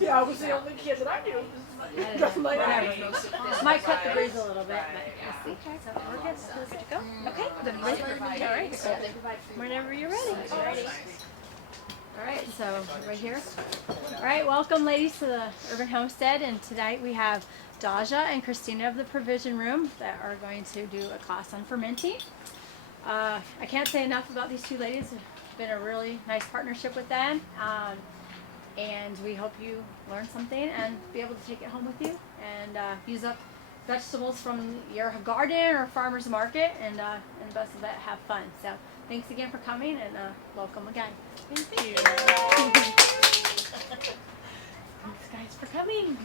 Yeah, I was the only kid that I knew. Might cut the breeze a little bit, but we'll see. So we're good. We're good to go. Okay, then ready? All right. So whenever you're ready. All right, so right here. All right, welcome ladies to the Urban Homestead, and tonight we have Daja and Christina of the Provision Room that are going to do a class on fermenting. I can't say enough about these two ladies. It's been a really nice partnership with them, and we hope you learn something and be able to take it home with you and use up vegetables from your garden or farmer's market, and best of that, have fun. So thanks again for coming, and welcome again. Thank you. Thanks guys for coming.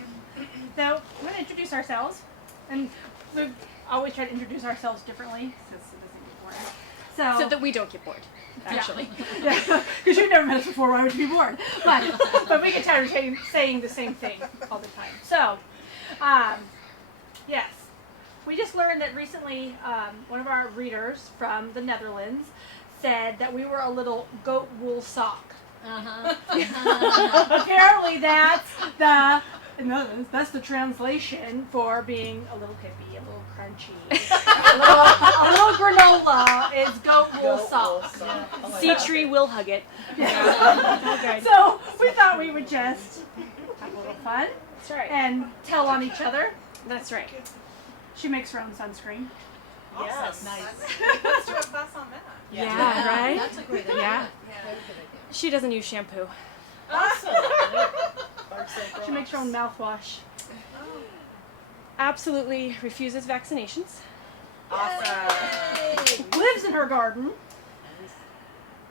So we're going to introduce ourselves, and we always try to introduce ourselves differently so it doesn't get boring. So that we don't get bored, actually. Yeah, because you've never met us before, why would you be bored? But we get tired of saying the same thing all the time. So, yes, we just learned that recently one of our readers from the Netherlands said that we were a little goat wool sock. Apparently that's the translation for being a little hippie, a little crunchy, a little granola is goat wool sock. Sea tree will hug it. Okay. So we thought we would just have a little fun. That's right. And tell on each other. That's right. She makes her own sunscreen. Yes. Nice. Let's do a class on that. Yeah, right? That's a great idea. Yeah. She doesn't use shampoo. Awesome. She makes her own mouthwash. Absolutely refuses vaccinations. Awesome. Lives in her garden.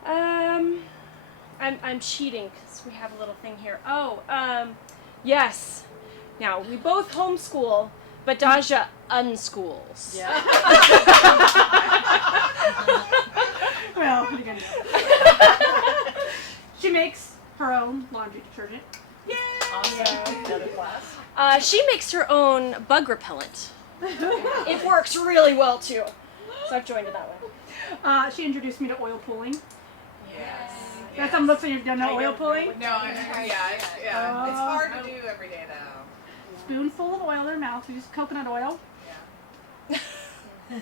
I'm cheating because we have a little thing here. Yes. Now, we both homeschool, but Daja unschools. Yeah. Well, what are you gonna do? She makes her own laundry detergent. Yay! Awesome. Another class. She makes her own bug repellent. It works really well too. So I've joined in that one. She introduced me to oil pulling. Yes. Got some looks like you've done oil pulling? No, yeah. It's hard to do every day though. Spoonful of oil in her mouth. We use coconut oil Yeah.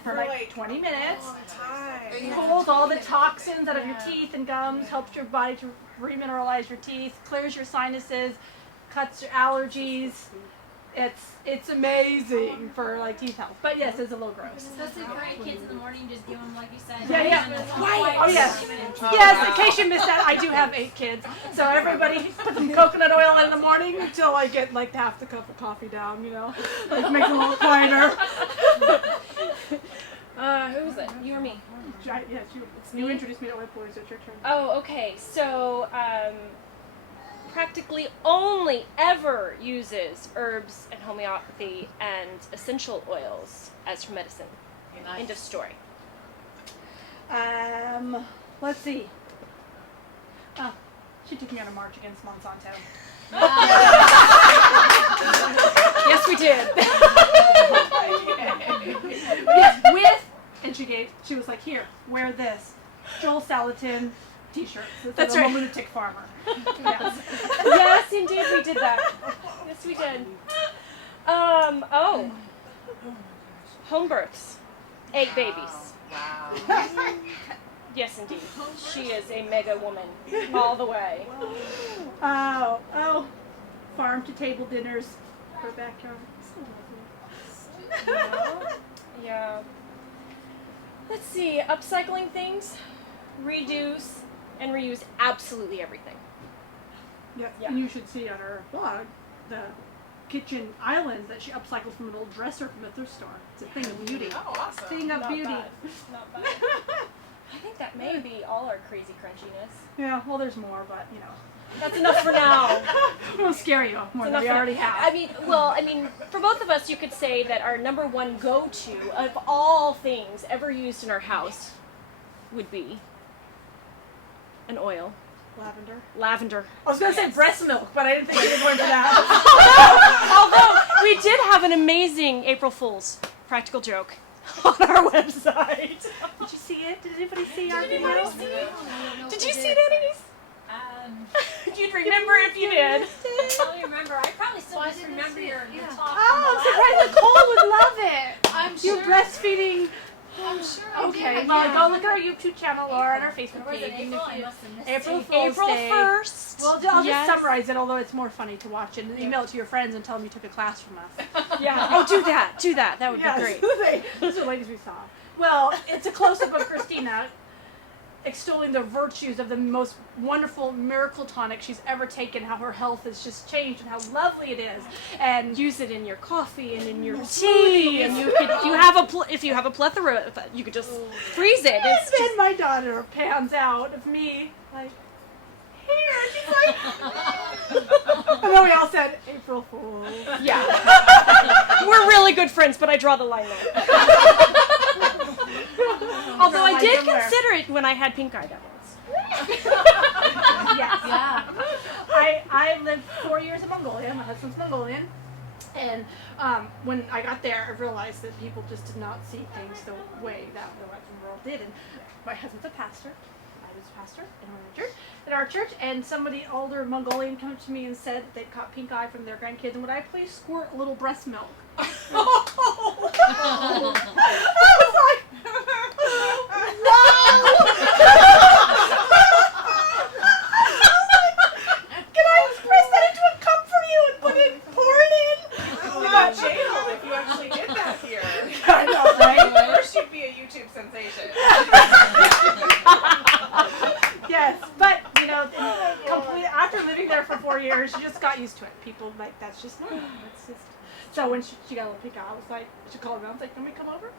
for like 20 minutes. Time. Pulls all the toxins out of your teeth and gums, helps your body to remineralize your teeth, clears your sinuses, cuts your allergies. It's amazing for like teeth health. But yes, it's a little gross. Especially for kids in the morning, just give them, like you said. Yeah. Right. Oh yes. Yes, in case you missed that, I do have 8 kids. So everybody put some coconut oil in the morning until I get like half the cup of coffee down, you know. Like make it a little quieter. Who was it? You or me? You introduced me to oil pulling, so it's your turn. Oh, okay. So, practically only ever uses herbs and homeopathy and essential oils as for medicine. Nice. End of story. Let's see. Oh, she took me on a march against Monsanto. Yes, we did. And she was like, here, wear this Joel Salatin t-shirt. That's I'm right. a lunatic farmer. Yes. Yes, indeed, we did that. Yes, we did. Home births. 8 babies. Wow. Yes, indeed. She is a mega woman all the way. Oh, farm to table dinners, her backyard. So lovely. Yeah. Let's see, upcycling things, reduce, and reuse absolutely everything. Yeah, Yeah. and you should see on her blog the kitchen island that she upcycled from an old dresser from a thrift store. It's a thing of beauty. Oh, awesome. Thing of Not beauty. bad. Not bad. I think that may be all our crazy crunchiness. Yeah, well, there's more, but you know. That's enough for now. We won't scare you more than Enough we for already now. have. I mean, for both of us, you could say that our number one go-to of all things ever used in our house would be an oil. Lavender. I was going to say breast milk, but I didn't think you were going to that. Although we did have an amazing April Fool's practical joke. on our website. Did you see it? Did anybody see our video? Did you see it, Denise? You'd remember if you did. I don't remember. I probably still just remember your talk. Oh, I'm surprised Nicole would love it. I'm You're sure. breastfeeding. I'm sure. Okay, well, go look at our YouTube channel or on our Facebook Was it page. April? I must have missed April it. Fool's Day. 1st. Well, I'll Yes. just summarize it, although it's more funny to watch and email it to your friends and tell them you took a class from us. Yeah. Oh, do that. Do that. That would Yes, be great. those are ladies we saw. Well, it's a close-up of Christina extolling the virtues of the most wonderful miracle tonic she's ever taken, how her health has just changed and how lovely it is. And Use it in your coffee and in your tea, and you could if you have a plethora of it, you could just freeze it. It's and then just, my daughter pans out of me like, here, and she's like, and then we all said, April Fool. yeah. We're really good friends, but I draw the line there. Although I did consider it when I had pink eye devils. Yes. Yeah. I lived 4 years in Mongolia. My husband's Mongolian. And when I got there, I realized that people just did not see things the way that the Western world did. And my husband's a pastor. I was a pastor in our church. And somebody older Mongolian came to me and said they caught pink eye from their grandkids. And would I please squirt a little breast milk? I was like, wow! Can I press that into a cup for you and put it, pour it in? We got jailed if you actually did that here. I know, right? First you'd be a YouTube sensation. Yes, but you know, after living there for 4 years, she just got used to it. People like that's just normal. It's just so when she got a little pink eye, I was like, she called around, like, can we come over?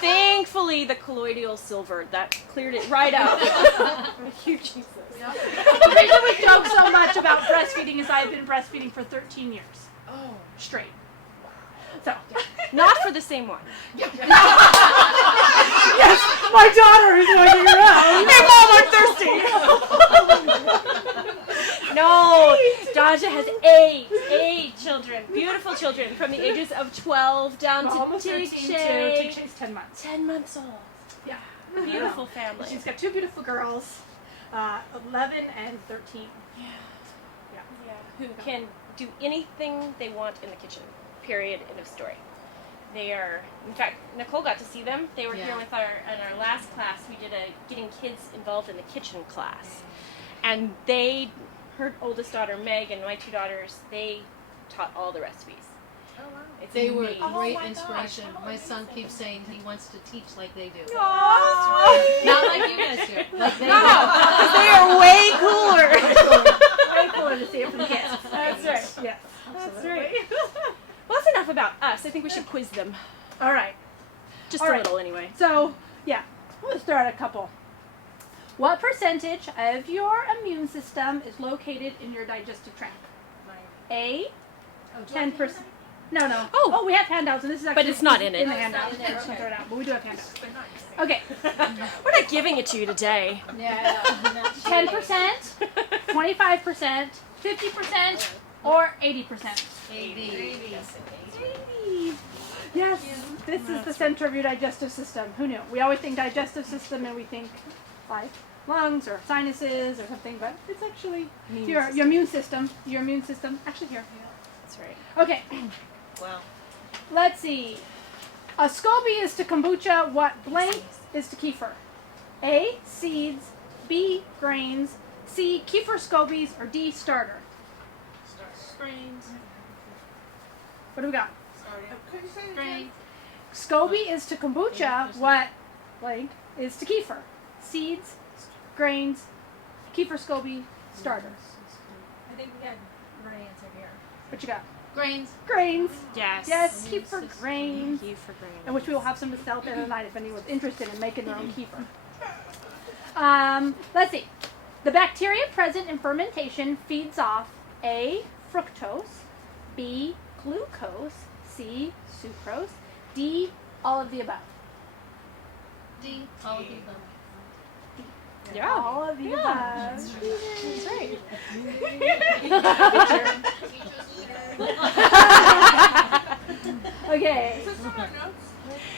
Thankfully, the colloidal silver that cleared it right out. Thank you, Jesus. The reason we joke so much about breastfeeding is I've been breastfeeding for 13 years. Oh. Straight. So. Not for the same one. Yes, my daughter is working around. Hey, Mom, I'm thirsty. No, Daja has eight children, beautiful children, from the ages of 12 down to Almost 13 too. Tikshay. Tikshay's 10 months. 10 months old. Yeah. Beautiful family. She's got two beautiful girls, 11 and 13. Who can do anything they want in the kitchen. Period. End of story. They are, in fact, Nicole got to see them. They were here with in our last class. We did a getting kids involved in the kitchen class, and her oldest daughter Meg and my two daughters, they taught all the recipes. Oh, wow. It's They were amazing. a great my inspiration. gosh. My son keeps saying he wants to teach like they do. Aww. Not like you guys do. Like they do. because they are way cooler. Very cool to see it from kids. That's right. Yes. That's right. Well, that's enough about us. I think we should quiz them. All right. Just All a right. little, anyway. So, yeah, let's throw out a couple. What percentage of your immune system is located in your digestive tract? A, 10%. No. Oh. We have handouts, and this is actually But it's not in it. In the handout. We're just gonna throw it out, but we do have handouts. Okay, We're not giving it to you today. Yeah. 10%, 25%, 50%, or 80%. 80. Yes, this is the center of your digestive system. Who knew? We always think digestive system and we think like lungs or sinuses or something, but it's actually your immune system. Your immune system. Actually, here. That's right. Okay, Wow. let's see. A SCOBY is to kombucha what blank is to kefir? A, seeds, B, grains, C, kefir SCOBYs, or D, starter? Grains. What do we got? Could you say it again? Grains. SCOBY is to kombucha what blank is to kefir? Seeds, grains, kefir SCOBY, starter. I think we had the right answer here. What you got? Grains. Grains. Yes. Yes, kefir grains. Thank you for grains. And which we will have some to sell at the end of the night if anyone's interested in making their own kefir. Let's see. The bacteria present in fermentation feeds off A, fructose, B, glucose, C, sucrose, D, all of the above. D. All of the above. Yeah. All of the above. That's right. Okay. Is this on our notes?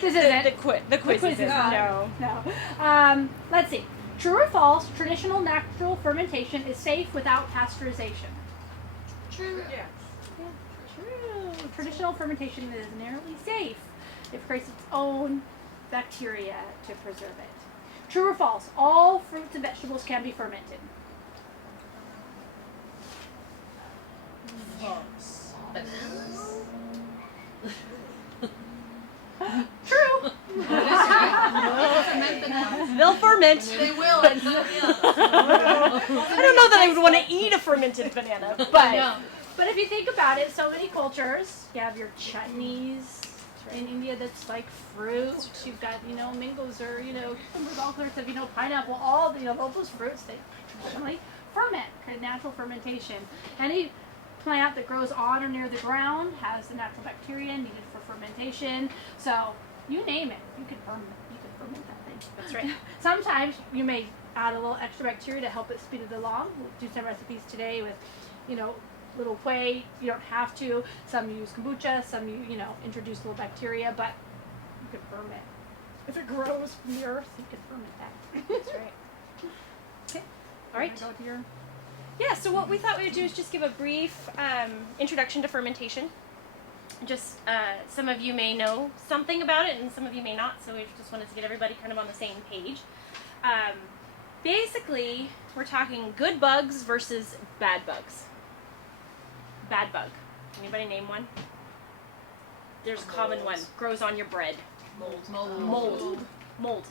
This isn't. The quiz quiz is is not. no. No. Let's see. True or false, traditional natural fermentation is safe without pasteurization? True. Yeah. True. Traditional fermentation is nearly safe. It creates its own bacteria to preserve it. True or false, all fruits and vegetables can be fermented? False. Bananas. True. Ferment bananas. They'll ferment. They will. And so, yeah. I don't know that I would want to eat a fermented banana, but No. But if you think about it, so many cultures, you have your chutneys in India that's like fruit. You've got, mangoes or, cucumbers, all sorts of, pineapple, all, all those fruits they traditionally ferment, natural fermentation. Any plant that grows on or near the ground has the natural bacteria needed for fermentation. So you name it, you can ferment that thing. that's right. Sometimes you may add a little extra bacteria to help it speed it along. We'll do some recipes today with, little whey. You don't have to. Some use kombucha. Some introduce little bacteria, but you can ferment. If it grows from the earth, you can ferment that. That's right. Okay. All right. Go to your Yeah, so what we thought we would do is just give a brief introduction to fermentation. Just some of you may know something about it and some of you may not, so we just wanted to get everybody kind of on the same page. Basically, we're talking good bugs versus bad bugs. Bad bug. Anybody name one? There's a common one. Grows on your bread. Mold.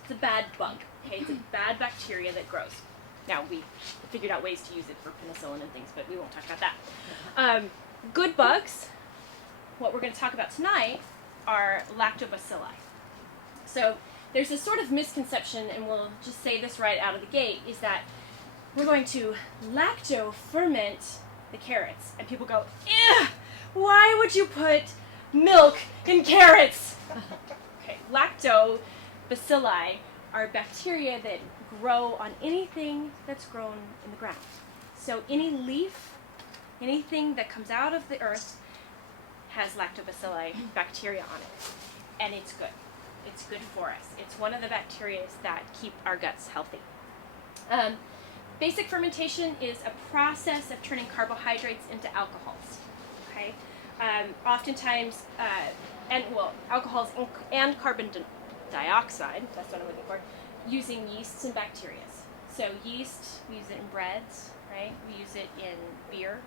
It's a bad bug. Okay, it's a bad bacteria that grows. Now, we figured out ways to use it for penicillin and things, but we won't talk about that. Good bugs, what we're going to talk about tonight, are lactobacilli. So there's this sort of misconception, and we'll just say this right out of the gate, is that we're going to lacto-ferment the carrots. And people go, ew, why would you put milk in carrots? Okay, lactobacilli are bacteria that grow on anything that's grown in the ground. So any leaf, anything that comes out of the earth has lactobacilli bacteria on it. And it's good. It's good for us. It's one of the bacteria that keep our guts healthy. Basic fermentation is a process of turning carbohydrates into alcohols. Okay, oftentimes, alcohols and carbon dioxide. That's what I'm looking for. Using yeasts and bacteria. So yeast, we use it in breads, right? We use it in beer.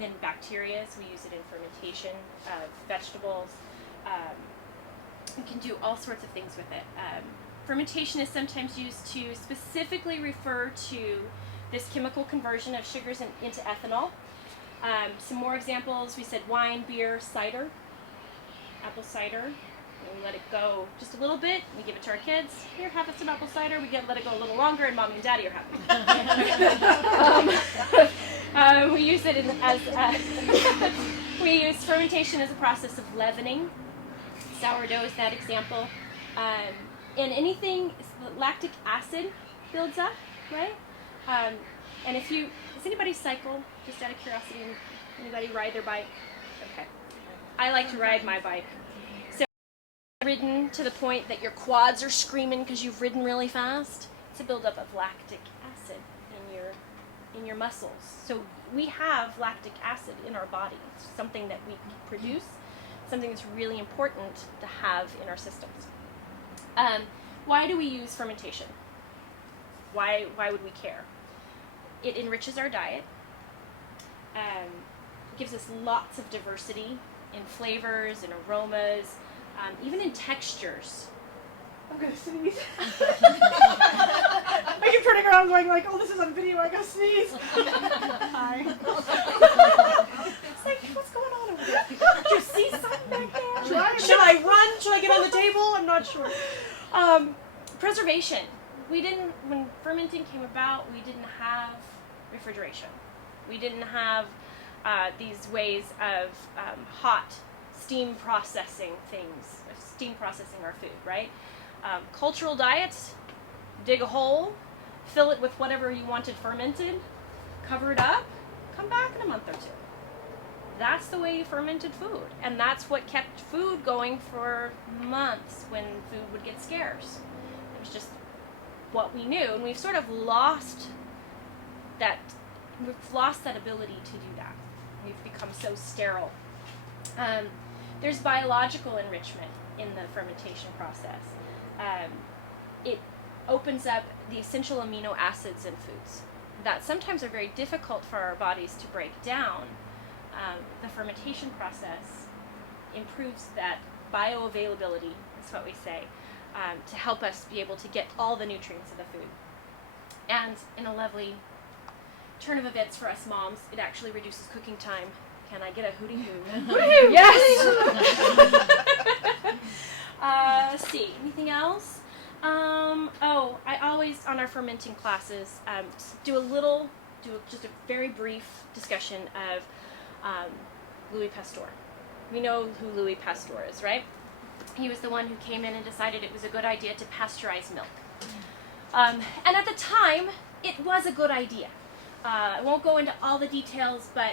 Then bacteria, we use it in fermentation of vegetables. We can do all sorts of things with it. Fermentation is sometimes used to specifically refer to this chemical conversion of sugars into ethanol. Some more examples, we said wine, beer, cider, apple cider. We let it go just a little bit. We give it to our kids. Here, have some apple cider. We let it go a little longer, and Mommy and Daddy are happy. We use it we use fermentation as a process of leavening. Sourdough is that example. And anything, lactic acid builds up, right? And does anybody cycle, just out of curiosity? Anybody ride their bike? Okay. I like to ride my bike. Ridden to the point that your quads are screaming because you've ridden really fast. It's a buildup of lactic acid in your muscles. So we have lactic acid in our body. It's something that we produce, something that's really important to have in our systems. Why do we use fermentation? Why would we care? It enriches our diet. Gives us lots of diversity in flavors and aromas. Even in textures. I'm gonna sneeze. I keep turning around going like, oh, this is on video, I gotta sneeze. Hi. It's like, what's going on over there? Did you see something back there? Should I run? Should I get on the table? I'm not sure. Preservation. When fermenting came about, we didn't have refrigeration. We didn't have these ways of hot steam processing our food, right? Cultural diets, dig a hole, fill it with whatever you wanted fermented, cover it up, come back in a month or two. That's the way you fermented food, and that's what kept food going for months when food would get scarce. It was just what we knew, and we've sort of lost that. We've lost that ability to do that. We've become so sterile. There's biological enrichment in the fermentation process. It opens up the essential amino acids in foods that sometimes are very difficult for our bodies to break down. The fermentation process improves that bioavailability, that's what we say, to help us be able to get all the nutrients of the food. And in a lovely turn of events for us moms, it actually reduces cooking time. Can I get a hooty hoo? Hooty hoo! Yes! Let's see, anything else? I always, on our fermenting classes, do just a very brief discussion of Louis Pasteur. We know who Louis Pasteur is, right? He was the one who came in and decided it was a good idea to pasteurize milk. And at the time, it was a good idea. I won't go into all the details, but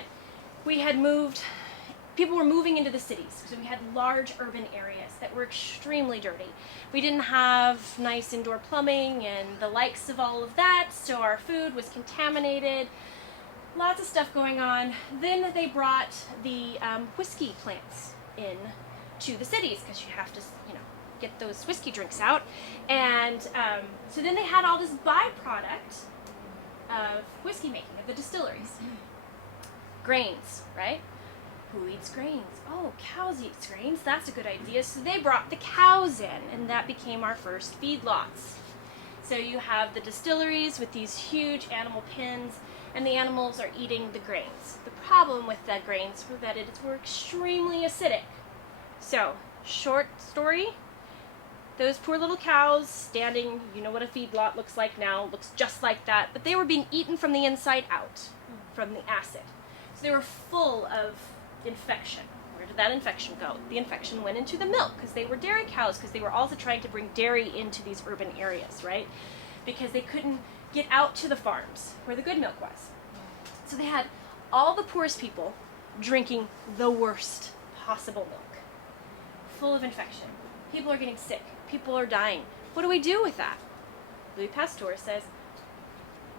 people were moving into the cities, so we had large urban areas that were extremely dirty. We didn't have nice indoor plumbing and the likes of all of that, so our food was contaminated. Lots of stuff going on. Then they brought the whiskey plants in to the cities because you have to, get those whiskey drinks out. And so then they had all this byproduct of whiskey making, of the distilleries. Grains, right? Who eats grains? Oh, cows eat grains. That's a good idea. So they brought the cows in, and that became our first feedlots. So you have the distilleries with these huge animal pens, and the animals are eating the grains. The problem with the grains was that were extremely acidic. So, short story, those poor little cows standing, you know what a feedlot looks like now, looks just like that, but they were being eaten from the inside out, from the acid. So they were full of infection. Where did that infection go? The infection went into the milk, because they were dairy cows, because they were also trying to bring dairy into these urban areas, right? Because they couldn't get out to the farms where the good milk was. So they had all the poorest people drinking the worst possible milk, full of infection. People are getting sick. People are dying. What do we do with that? Louis Pasteur says,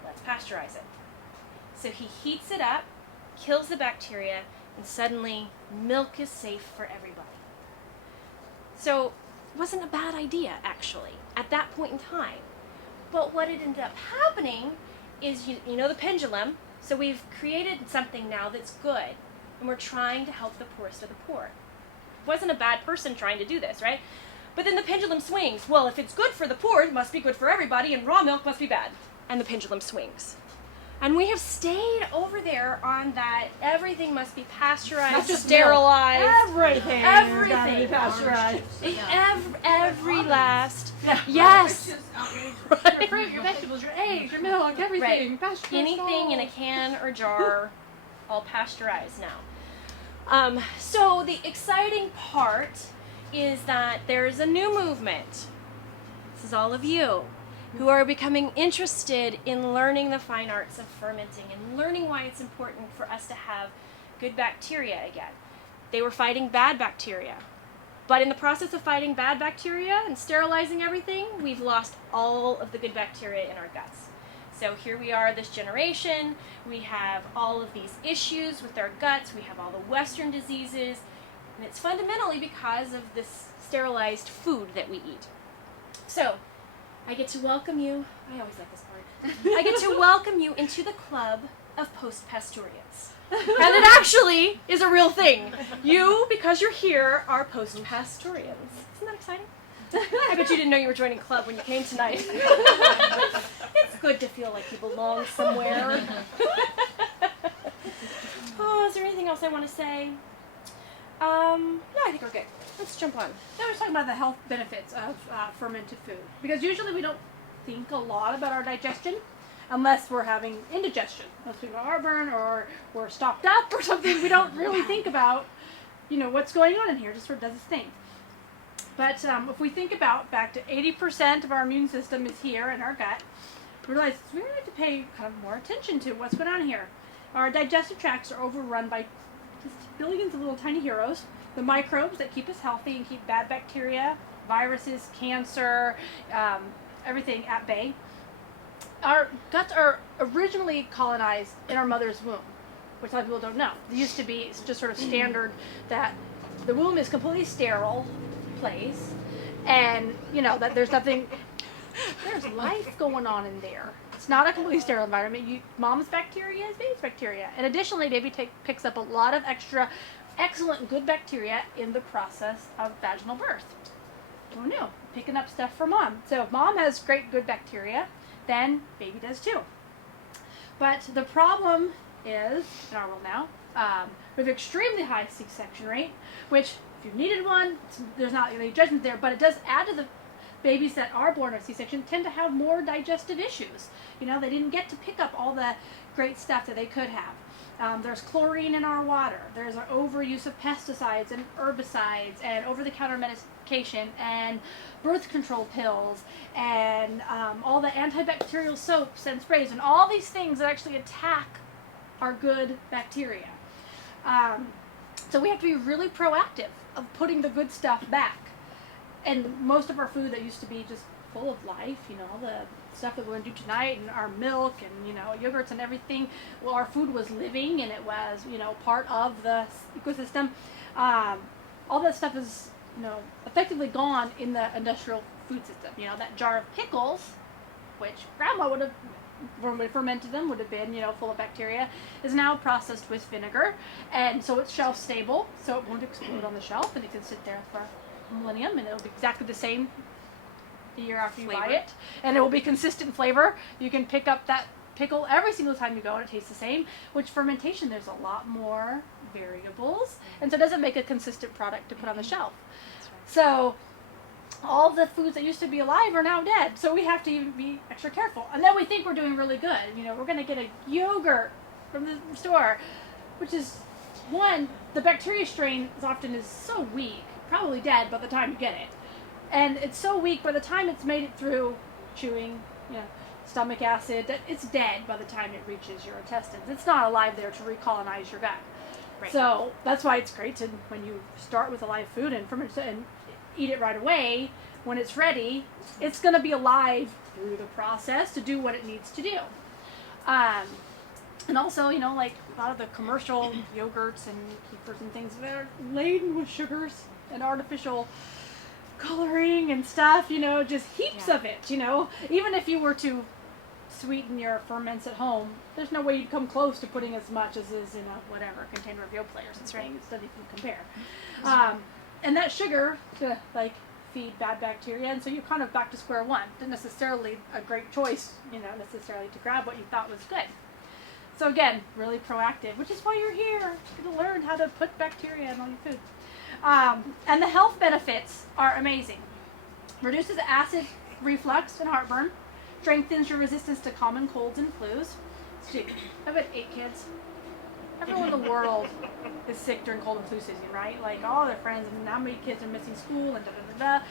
let's pasteurize it. So he heats it up, kills the bacteria, and suddenly milk is safe for everybody. So it wasn't a bad idea, actually, at that point in time. But what ended up happening is, you know the pendulum, so we've created something now that's good, and we're trying to help the poorest of the poor. It wasn't a bad person trying to do this, right? But then the pendulum swings. Well, if it's good for the poor, it must be good for everybody, and raw milk must be bad. And the pendulum swings. And we have stayed over there on that everything must be pasteurized, sterilized. Everything. Everything. Be pasteurized. Every last. Yes. Your fruit, your vegetables, your eggs, your milk, everything. Right. Pasteurized. Anything in a can or jar, all pasteurized now. So the exciting part is that there is a new movement. This is all of you who are becoming interested in learning the fine arts of fermenting and learning why it's important for us to have good bacteria again. They were fighting bad bacteria. But in the process of fighting bad bacteria and sterilizing everything, we've lost all of the good bacteria in our guts. So here we are, this generation, we have all of these issues with our guts, we have all the Western diseases, and it's fundamentally because of this sterilized food that we eat. So, I get to welcome you, I always like this part, I get to welcome you into the club of post-Pasteurians. And it actually is a real thing. You, because you're here, are post-Pasteurians. Isn't that exciting? I bet you didn't know you were joining a club when you came tonight. It's good to feel like you belong somewhere. Oh, is there anything else I want to say? No, I think we're good. Let's jump on. Now we're talking about the health benefits of fermented food. Because usually we don't think a lot about our digestion unless we're having indigestion. Unless we have heartburn or we're stocked up or something. We don't really think about, what's going on in here. Just sort of does its thing. But if we think about back to 80% of our immune system is here in our gut, we realize we really have to pay kind of more attention to what's going on here. Our digestive tracts are overrun by just billions of little tiny heroes, the microbes that keep us healthy and keep bad bacteria, viruses, cancer, everything at bay. Our guts are originally colonized in our mother's womb, which a lot of people don't know. It used to be just sort of standard that the womb is completely sterile place, and that there's life going on in there. It's not a completely sterile environment. Mom's bacteria is baby's bacteria, and additionally, baby picks up a lot of extra, excellent, good bacteria in the process of vaginal birth. Who knew? Picking up stuff from mom. So if mom has great, good bacteria, then baby does too. But the problem is, in our world now, we have extremely high C-section rate, which if you needed one, there's not any judgment there, but it does add to the babies that are born of C-section tend to have more digestive issues. They didn't get to pick up all the great stuff that they could have. There's chlorine in our water. There's an overuse of pesticides and herbicides and over-the-counter medication and birth control pills and all the antibacterial soaps and sprays and all these things that actually attack our good bacteria. So we have to be really proactive of putting the good stuff back. And most of our food that used to be just full of life, the stuff that we're going to do tonight, and our milk and, yogurts and everything, well, our food was living and it was, part of the ecosystem. All that stuff is, effectively gone in the industrial food system. That jar of pickles, which grandma would have, when we fermented them, would have been, full of bacteria, is now processed with vinegar. And so it's shelf stable, so it won't explode on the shelf, and it can sit there for a millennium, and it'll be exactly the same the year after you buy it. And it will be consistent flavor. You can pick up that pickle every single time you go, and it tastes the same. Which fermentation, there's a lot more variables, and so it doesn't make a consistent product to put on the shelf. So all the foods that used to be alive are now dead, so we have to even be extra careful. And then we think we're doing really good. We're going to get a yogurt from the store, which is, one, the bacteria strain often is so weak, probably dead by the time you get it. And it's so weak by the time it's made it through chewing, stomach acid, that it's dead by the time it reaches your intestines. It's not alive there to recolonize your gut. Right. So that's why it's great to, when you start with a live food and ferment it and eat it right away, when it's ready, it's going to be alive through the process to do what it needs to do. And also, like a lot of the commercial yogurts and keepers and things, they're laden with sugars and artificial coloring and stuff, just heaps of it, Even if you were to sweeten your ferments at home, there's no way you'd come close to putting as much as is in a whatever container of Yoplait or something. It doesn't even compare. And that sugar to feed bad bacteria, and so you're kind of back to square one. Not necessarily a great choice, necessarily to grab what you thought was good. So again, really proactive, which is why you're here, to learn how to put bacteria in all your food. And the health benefits are amazing. Reduces acid reflux and heartburn. Strengthens your resistance to common colds and flus. I have 8 kids. Everyone in the world is sick during cold and flu season, right? All their friends, and how many kids are missing school and da-da-da-da.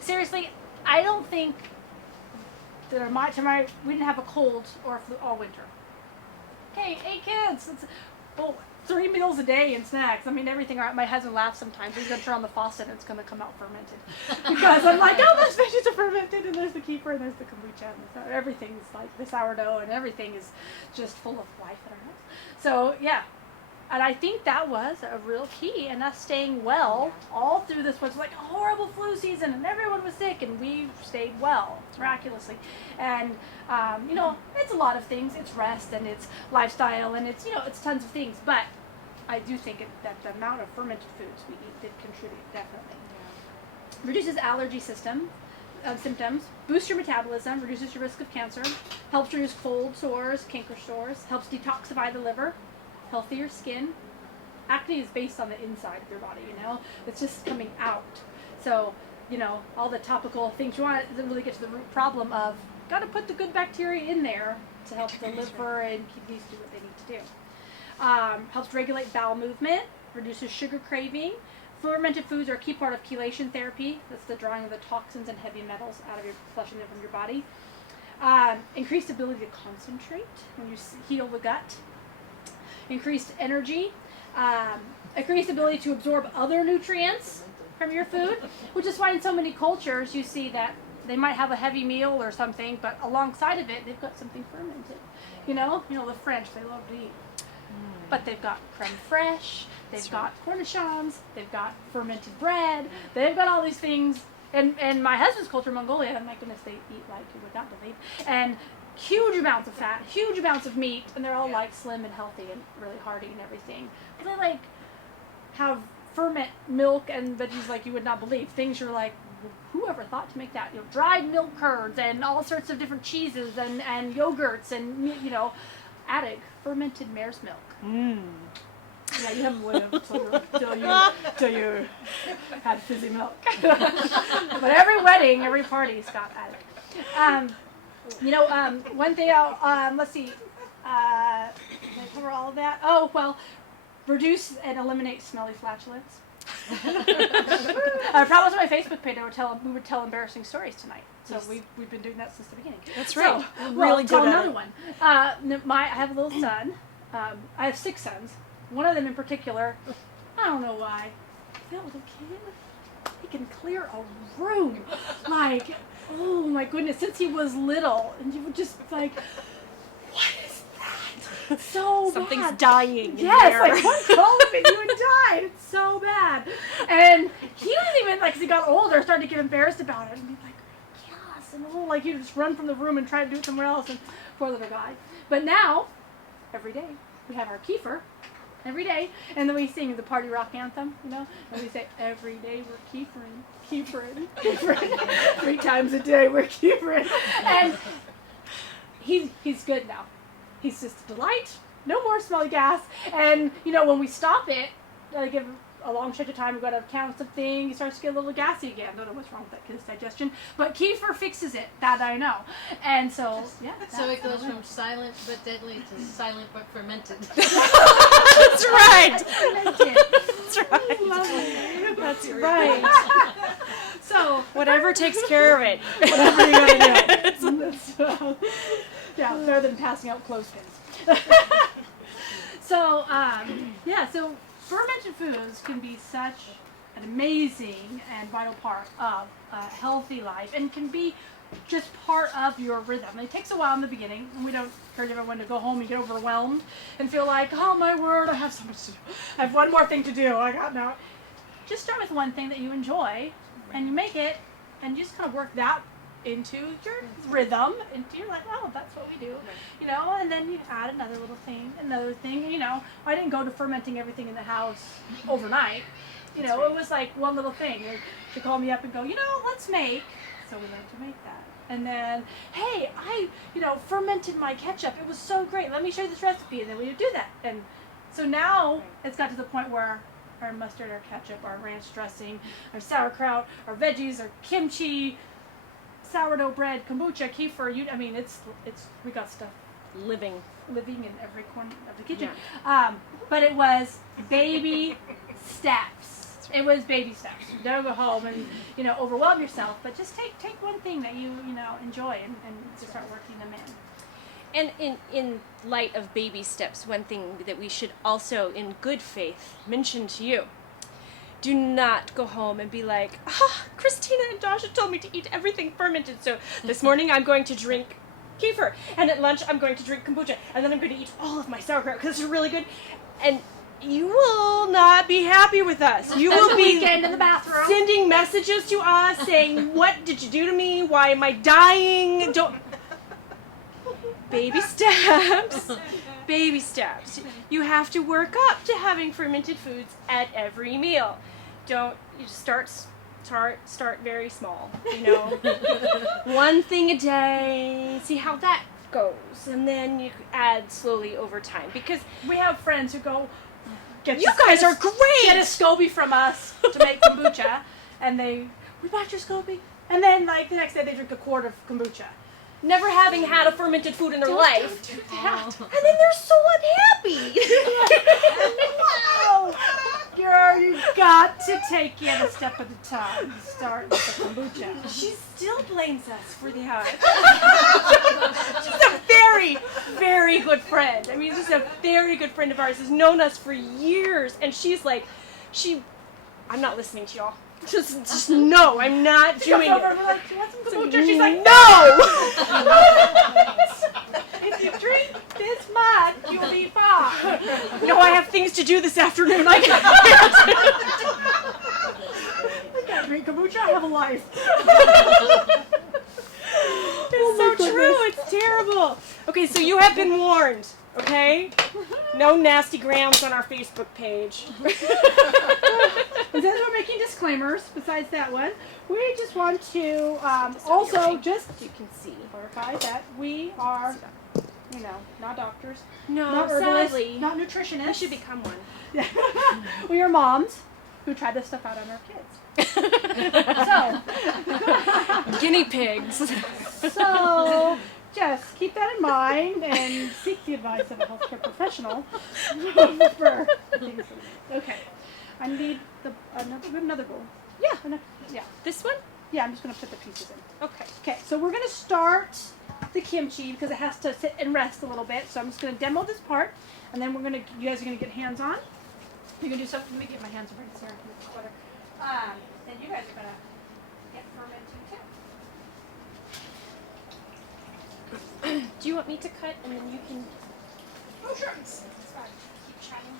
Seriously, I don't think that we didn't have a cold or a flu all winter. Okay, 8 kids. 3 meals a day and snacks. Everything. My husband laughs sometimes. He's going to turn on the faucet and it's going to come out fermented. Because I'm like, oh, those veggies are fermented, and there's the kefir, and there's the kombucha, and everything's like the sourdough, and everything is just full of life in our house. So, yeah. And I think that was a real key in us staying well all through this was like a horrible flu season, and everyone was sick, and we stayed well miraculously. And it's a lot of things. It's rest, and it's lifestyle, and it's it's tons of things. But I do think that the amount of fermented foods we eat did contribute, definitely. Yeah. Reduces allergy symptoms, boosts your metabolism, reduces your risk of cancer, helps reduce cold sores, canker sores, helps detoxify the liver, healthier skin. Acne is based on the inside of your body, it's just coming out. So, all the topical things you want to really get to the root problem of, got to put the good bacteria in there to help the liver and kidneys do what they need to do. Helps regulate bowel movement, reduces sugar craving. Fermented foods are a key part of chelation therapy. That's the drawing of the toxins and heavy metals out of flushing them from your body. Increased ability to concentrate when you heal the gut. Increased energy. increased ability to absorb other nutrients from your food, which is why in so many cultures you see that they might have a heavy meal or something, but alongside of it, they've got something fermented. You know the French, they love to eat. But they've got creme fraiche, they've got cornichons, they've got fermented bread, they've got all these things. And my husband's culture, Mongolia, and my goodness, they eat like you would not believe. And huge amounts of fat, huge amounts of meat, and they're all like slim and healthy and really hearty and everything. But they like have ferment milk and veggies like you would not believe. Things you're like, whoever thought to make that? Dried milk curds and all sorts of different cheeses and yogurts and added fermented mare's milk. Yeah, you haven't lived till you had fizzy milk. But every wedding, every party's got added. One thing let's see. Did I cover all of that? Oh, well, reduce and eliminate smelly flatulence. I promised on my Facebook page we would tell embarrassing stories tonight. So we've been doing that since the beginning. That's right. So, Really tell good at another it. one. I have a little son. I have 6 sons. One of them in particular, I don't know why. That little kid, he can clear a room. Like, oh my goodness, since he was little. And you would just like, what is that? So Something's bad. dying. Yes, like one cold of it, you would die. It's so bad. And he was even, like, as he got older, started to get embarrassed about it. And be like, yes. And like, he'd just run from the room and try to do it somewhere else. And poor little guy. But now, every day, we have our kefir. Every day, and then we sing the party rock anthem, and we say, every day we're keefering. 3 times a day we're keefering. And he's good now. He's just a delight. No more smelly gas. And, when we stop it, give a long stretch of time, we've got to count something, he starts to get a little gassy again. Don't know what's wrong with that kid's digestion. But kefir fixes it, that I know. And so, yeah. So it goes from silent but deadly to silent but fermented. That's right. That's right. That's right. So, Whatever takes care of it. whatever you gotta do. So, yeah, better than passing out clothespins. So, so fermented foods can be such an amazing and vital part of a healthy life and can be just part of your rhythm. It takes a while in the beginning, and we don't encourage everyone to go home and get overwhelmed and feel like, oh my word, I have so much to do. I have one more thing to do. Just start with one thing that you enjoy, and you make it, and you just kind of work that into your rhythm, into your like, oh, that's what we do, and then you add another thing. I didn't go to fermenting everything in the house overnight. It was like one little thing. They call me up and go, let's make. So we learned to make that. And then, hey, I, fermented my ketchup. It was so great. Let me show you this recipe. And then we would do that. And so now it's got to the point where our mustard, our ketchup, our ranch dressing, our sauerkraut, our veggies, our kimchi, sourdough bread, kombucha, kefir. It's we got stuff living in every corner of the kitchen. Yeah. But it was baby steps. It was baby steps. Don't go home and overwhelm yourself, but just take one thing that you enjoy and just start working them in. And in light of baby steps, one thing that we should also, in good faith, mention to you: do not go home and be like, Christina and Dasha told me to eat everything fermented, so this morning I'm going to drink kefir, and at lunch I'm going to drink kombucha, and then I'm going to eat all of my sauerkraut because it's really good. And you will not be happy with us. You will be in the bathroom sending messages to us saying, what did you do to me? Why am I dying? Don't. Baby steps. Baby steps. You have to work up to having fermented foods at every meal. You just start very small, One thing a day, see how that goes, and then you add slowly over time, because we have friends who go, you guys are great! Get a SCOBY from us to make kombucha, and we bought your SCOBY, and then the next day they drink a quart of kombucha. Never having had a fermented food in their life. Don't do that. And then they're so unhappy. Wow. You've got to take it a step at a time. Start with the kombucha. She still blames us for the house. She's a very, very good friend. I mean, this is a very good friend of ours. Has known us for years, and she's like, I'm not listening to y'all. Just no, I'm not doing it. We're like, you want some kombucha? She's like, no. if you drink this much, you'll be fine. No, I have things to do this afternoon. I can't drink kombucha. I have a life. It's so true. It's terrible. Okay, so you have been warned. Okay? No nasty grams on our Facebook page. And since we're making disclaimers, besides that one, we just want to also just You can see. clarify that we are, not doctors, No, not herbalists, sadly. not I nutritionists. should become one. We are moms who try this stuff out on our kids. Guinea pigs. So just keep that in mind and seek the advice of a healthcare professional for things. Okay, I need another bowl. Yeah. Yeah. This one? Yeah, I'm just gonna put the pieces in. Okay. Okay, so we're gonna start the kimchi because it has to sit and rest a little bit. So I'm just gonna demo this part, and then you guys are gonna get hands on. You're gonna do something. Let me get my hands right here with the butter. And you guys are gonna get fermenting too. Do you want me to cut and then you can... Oh sure. It's fine. Keep chatting.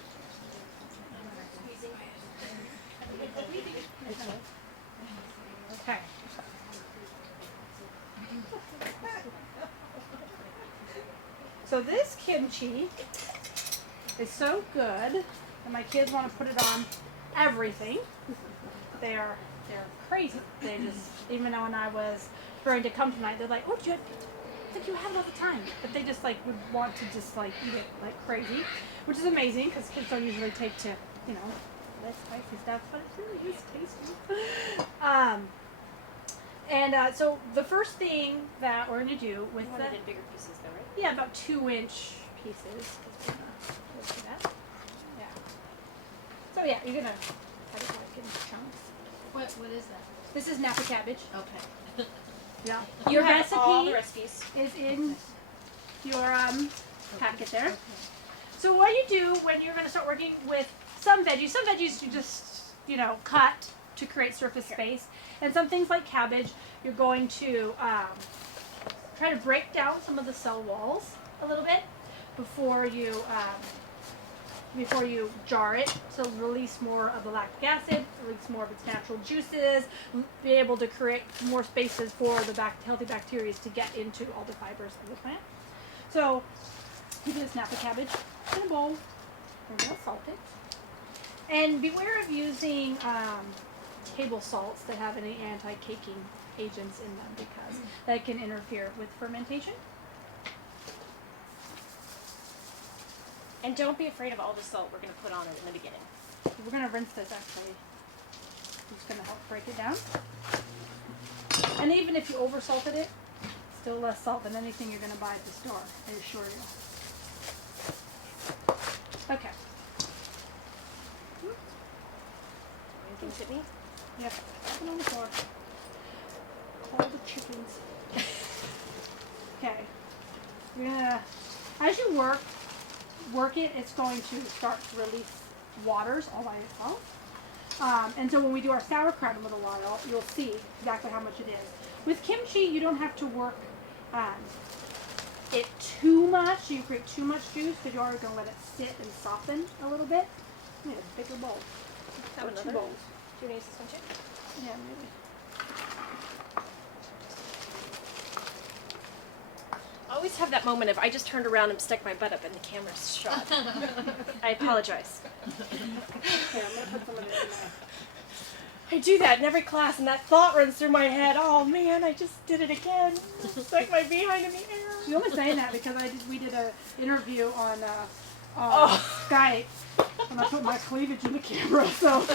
Okay. So this kimchi is so good that my kids want to put it on everything. They're crazy. They just, even when I was preparing to come tonight, they're like, oh, you have it all the time. But they just would want to just eat it like crazy, which is amazing because kids don't usually take to, less spicy stuff, but it really is tasty. So the first thing that we're going to do with You wanted in bigger pieces though, right? yeah, about 2-inch pieces. We're gonna do that. Yeah. So yeah, you're gonna cut it in chunks. What is that? This is Napa cabbage. Okay. Yeah. You Your have recipe all the recipes. is in your packet there. So what you do when you're going to start working with some veggies you just cut to create surface space, and some things like cabbage, you're going to try to break down some of the cell walls a little bit before you jar it, so release more of the lactic acid, release more of its natural juices, be able to create more spaces for the healthy bacteria to get into all the fibers of the plant. So you do this Napa cabbage in a bowl. We're going to salt it. And beware of using table salts that have any anti-caking agents in them because that can interfere with fermentation. And don't be afraid of all the salt we're going to put on it in the beginning. We're going to rinse this actually. I'm just going to help break it down. And even if you over-salted it, still less salt than anything you're going to buy at the store, I assure you. Okay. You can tip me? Yep. Put it on the floor. All the chickens. Okay. You're gonna, as you work it, it's going to start to release waters all by itself. And so when we do our sauerkraut in a little while, you'll see exactly how much it is. With kimchi, you don't have to work it too much, so you create too much juice, because you're already going to let it sit and soften a little bit. You need a bigger bowl. Have Or another? two bowls. Do you want to use this one too? Yeah, maybe. I always have that moment of I just turned around and stuck my butt up and the camera's shot. I apologize. Here, I'm going to put some of it in there. I do that in every class and that thought runs through my head. Oh man, I just did it again. Stuck my behind in the air. You're only saying that because we did an interview on Skype, and I put my cleavage in the camera, so.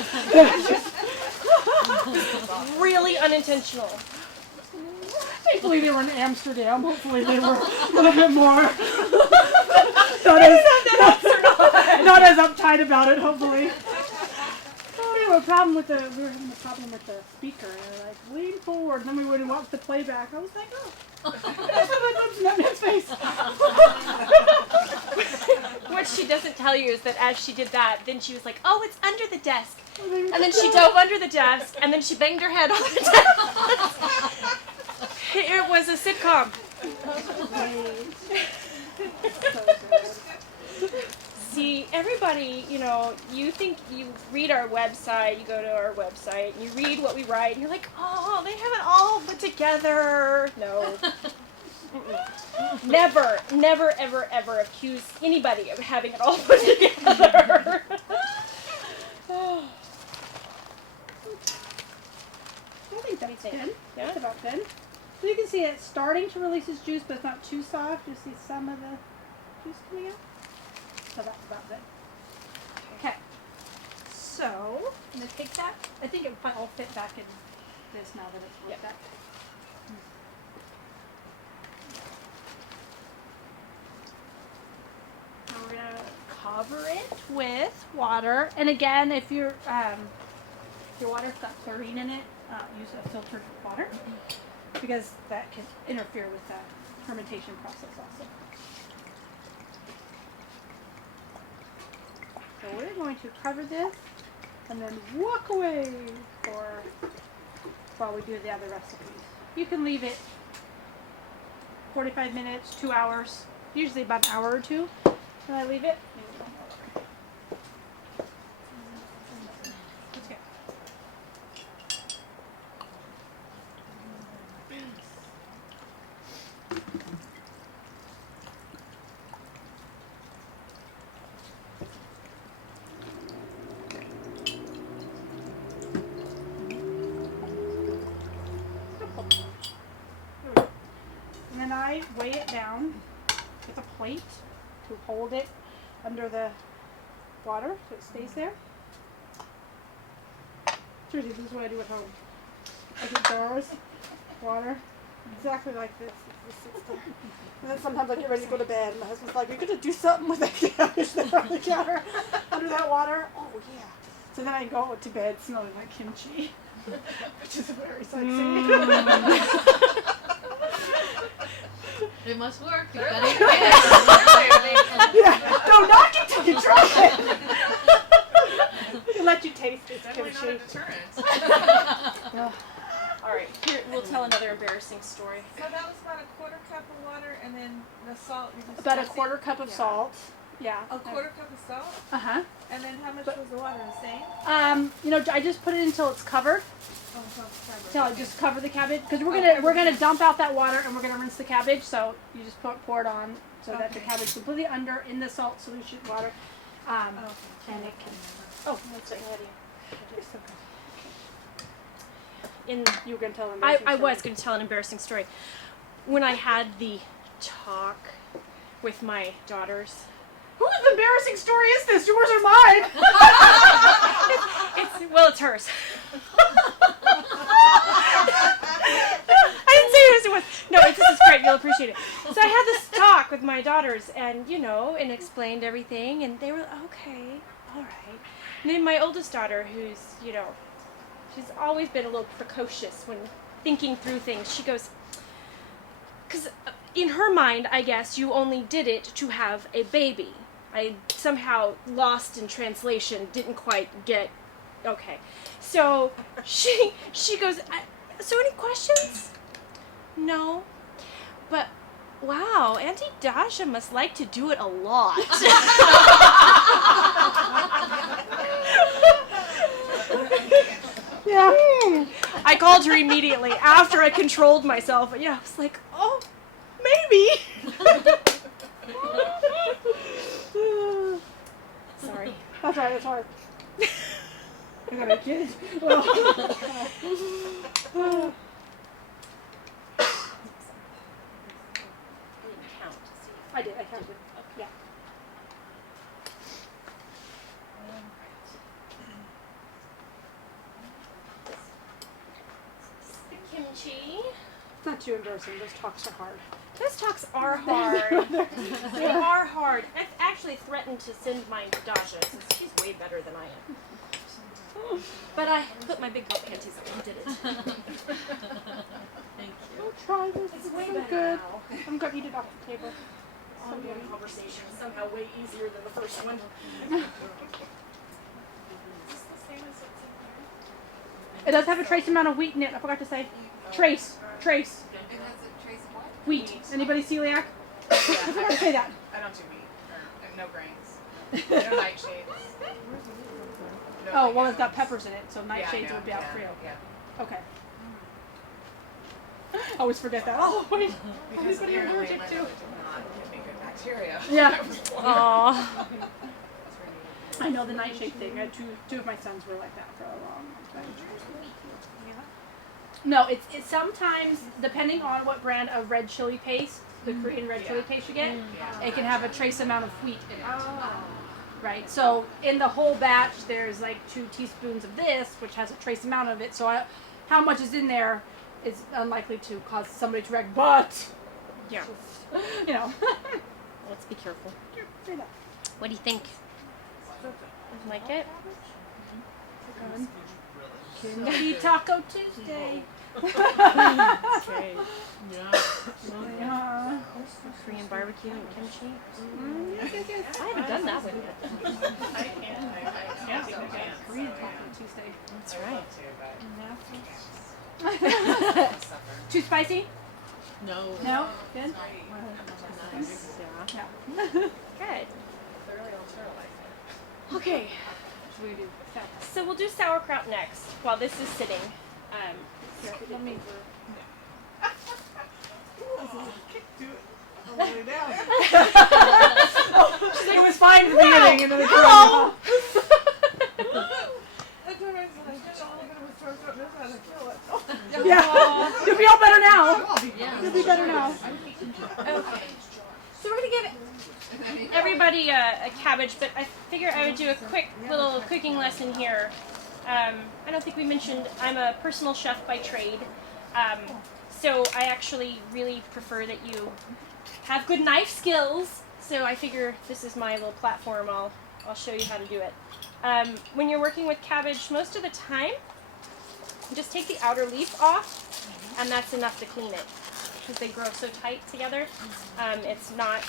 Really unintentional. Thankfully they were in Amsterdam. Hopefully they were a little bit more not as uptight about it, hopefully. a problem with we were having a problem with the speaker, and they're like, lean forward, and then we would watch the playback. I was like, oh. That's face. What she doesn't tell you is that as she did that, then she was like, oh, it's under the desk. And then she dove under the desk, and then she banged her head on the desk. It was a sitcom. See, everybody, you know, you think you read our website, you go to our website, and you read what we write, and you're like, oh, they have it all put together. No. Never, never, ever, ever accuse anybody of having it all put together. I think that's thin. Yeah? That's about thin. So you can see it's starting to release its juice, but it's not too soft. You see some of the juice coming out. So that's about good. Okay. So I'm gonna take that. I think it will all fit back in this now that it's worked up. Now we're gonna cover it with water. And again, if your water's got chlorine in it, use a filtered water because that can interfere with the fermentation process also. So we're going to cover this and then walk away while we do the other recipes. You can leave it 45 minutes, 2 hours, usually about an hour or two. And I leave it. Let's go. And then I weigh it down with a plate to hold it under the water so it stays there. Seriously, this is what I do at home. I get jars, water, exactly like this. And then sometimes I get ready to go to bed and my husband's like, you're going to do something with that cabbage there on the counter under that water? Oh, yeah. So then I go to bed smelling like kimchi, which is very sexy. It must work. You gotta eat Yeah, don't knock it till you try it. We'll let you taste this Definitely kimchi. not a deterrent. All right, here, we'll tell another embarrassing story. So that was about a quarter cup of water and then the salt. About a quarter cup of salt. Yeah. A quarter cup of salt? Uh-huh. And then how much was the water? The same? You know, I just put it until it's covered. Oh, so it's covered. Till I just cover the cabbage because we're gonna dump out that water and we're gonna rinse the cabbage. So you just pour it on so that the cabbage is completely under in the salt solution water. And it can. Oh, that's right. You were gonna tell them. I was going to tell an embarrassing story. When I had the talk with my daughters. Whose embarrassing story is this? Yours or mine? It's hers. I didn't say whose it was. No, this is great. You'll appreciate it. So I had this talk with my daughters and, and explained everything. And they were, okay, all right. And then my oldest daughter, who's, she's always been a little precocious when thinking through things. She goes, because in her mind, I guess, you only did it to have a baby. I somehow lost in translation, didn't quite get, okay. So she goes, so any questions? No. But, wow, Auntie Dasha must like to do it a lot. Yeah. I called her immediately after I controlled myself. I was like, oh, maybe. Sorry. That's right, it's hard. I got a kid. Well. I did, I counted. Yeah. The kimchi. It's not too embarrassing, those talks are hard. Those talks are hard. They are hard. I've actually threatened to send my Dasha since she's way better than I am. But I put my big girl panties on and did it. Thank you. Try this. It's way so better good. now. I'm gonna eat it off the table. Ongoing conversation is somehow way easier than the first one. It does have a trace amount of wheat in it. I forgot to say. Trace. It has a trace of what? Wheat. Anybody celiac? I forgot to say that. I don't do wheat. Or no grains. No nightshades. No Oh, well, oregano. it's got peppers in it, so Yeah, I nightshades know, would be out yeah, for you. Yeah. Okay. I always forget that. Oh, wait. Because Anybody apparently allergic my to? mother did not give me good bacteria. Yeah. I was born. Aww. I know the nightshade thing. I had two of my sons were like that for a long time. No, it's sometimes, depending on what brand of red chili paste, the Korean red chili paste you get, it can have a trace amount of wheat in it. Right, so in the whole batch, there's like 2 teaspoons of this, which has a trace amount of it. So how much is in there is unlikely to cause somebody to wreck, but, Yeah. you know. Let's be careful. Say that. What do you think? Like it? Kimchi Taco Tuesday. Yeah. Yeah. Korean barbecue and kimchi. Yes, yes, yes. I haven't done that one yet. I can. I Yeah, still can. Korean Taco Tuesday. That's I would right. love to, but suffer. Too spicy? No. No? Good? Nice. Yeah. Yeah. Good. Thoroughly altered. Okay. What do we do? So we'll do sauerkraut next while this is sitting. Here, let me. It was fine at the beginning, and then it Hello. Yeah. You'll be all better now. Yeah. You'll be better now. Okay. So we're gonna give everybody a cabbage, but I figure I would do a quick little cooking lesson here. I don't think we mentioned I'm a personal chef by trade, so I actually really prefer that you have good knife skills. So I figure this is my little platform. I'll show you how to do it. When you're working with cabbage, most of the time, just take the outer leaf off, and that's enough to clean it because they grow so tight together. It's not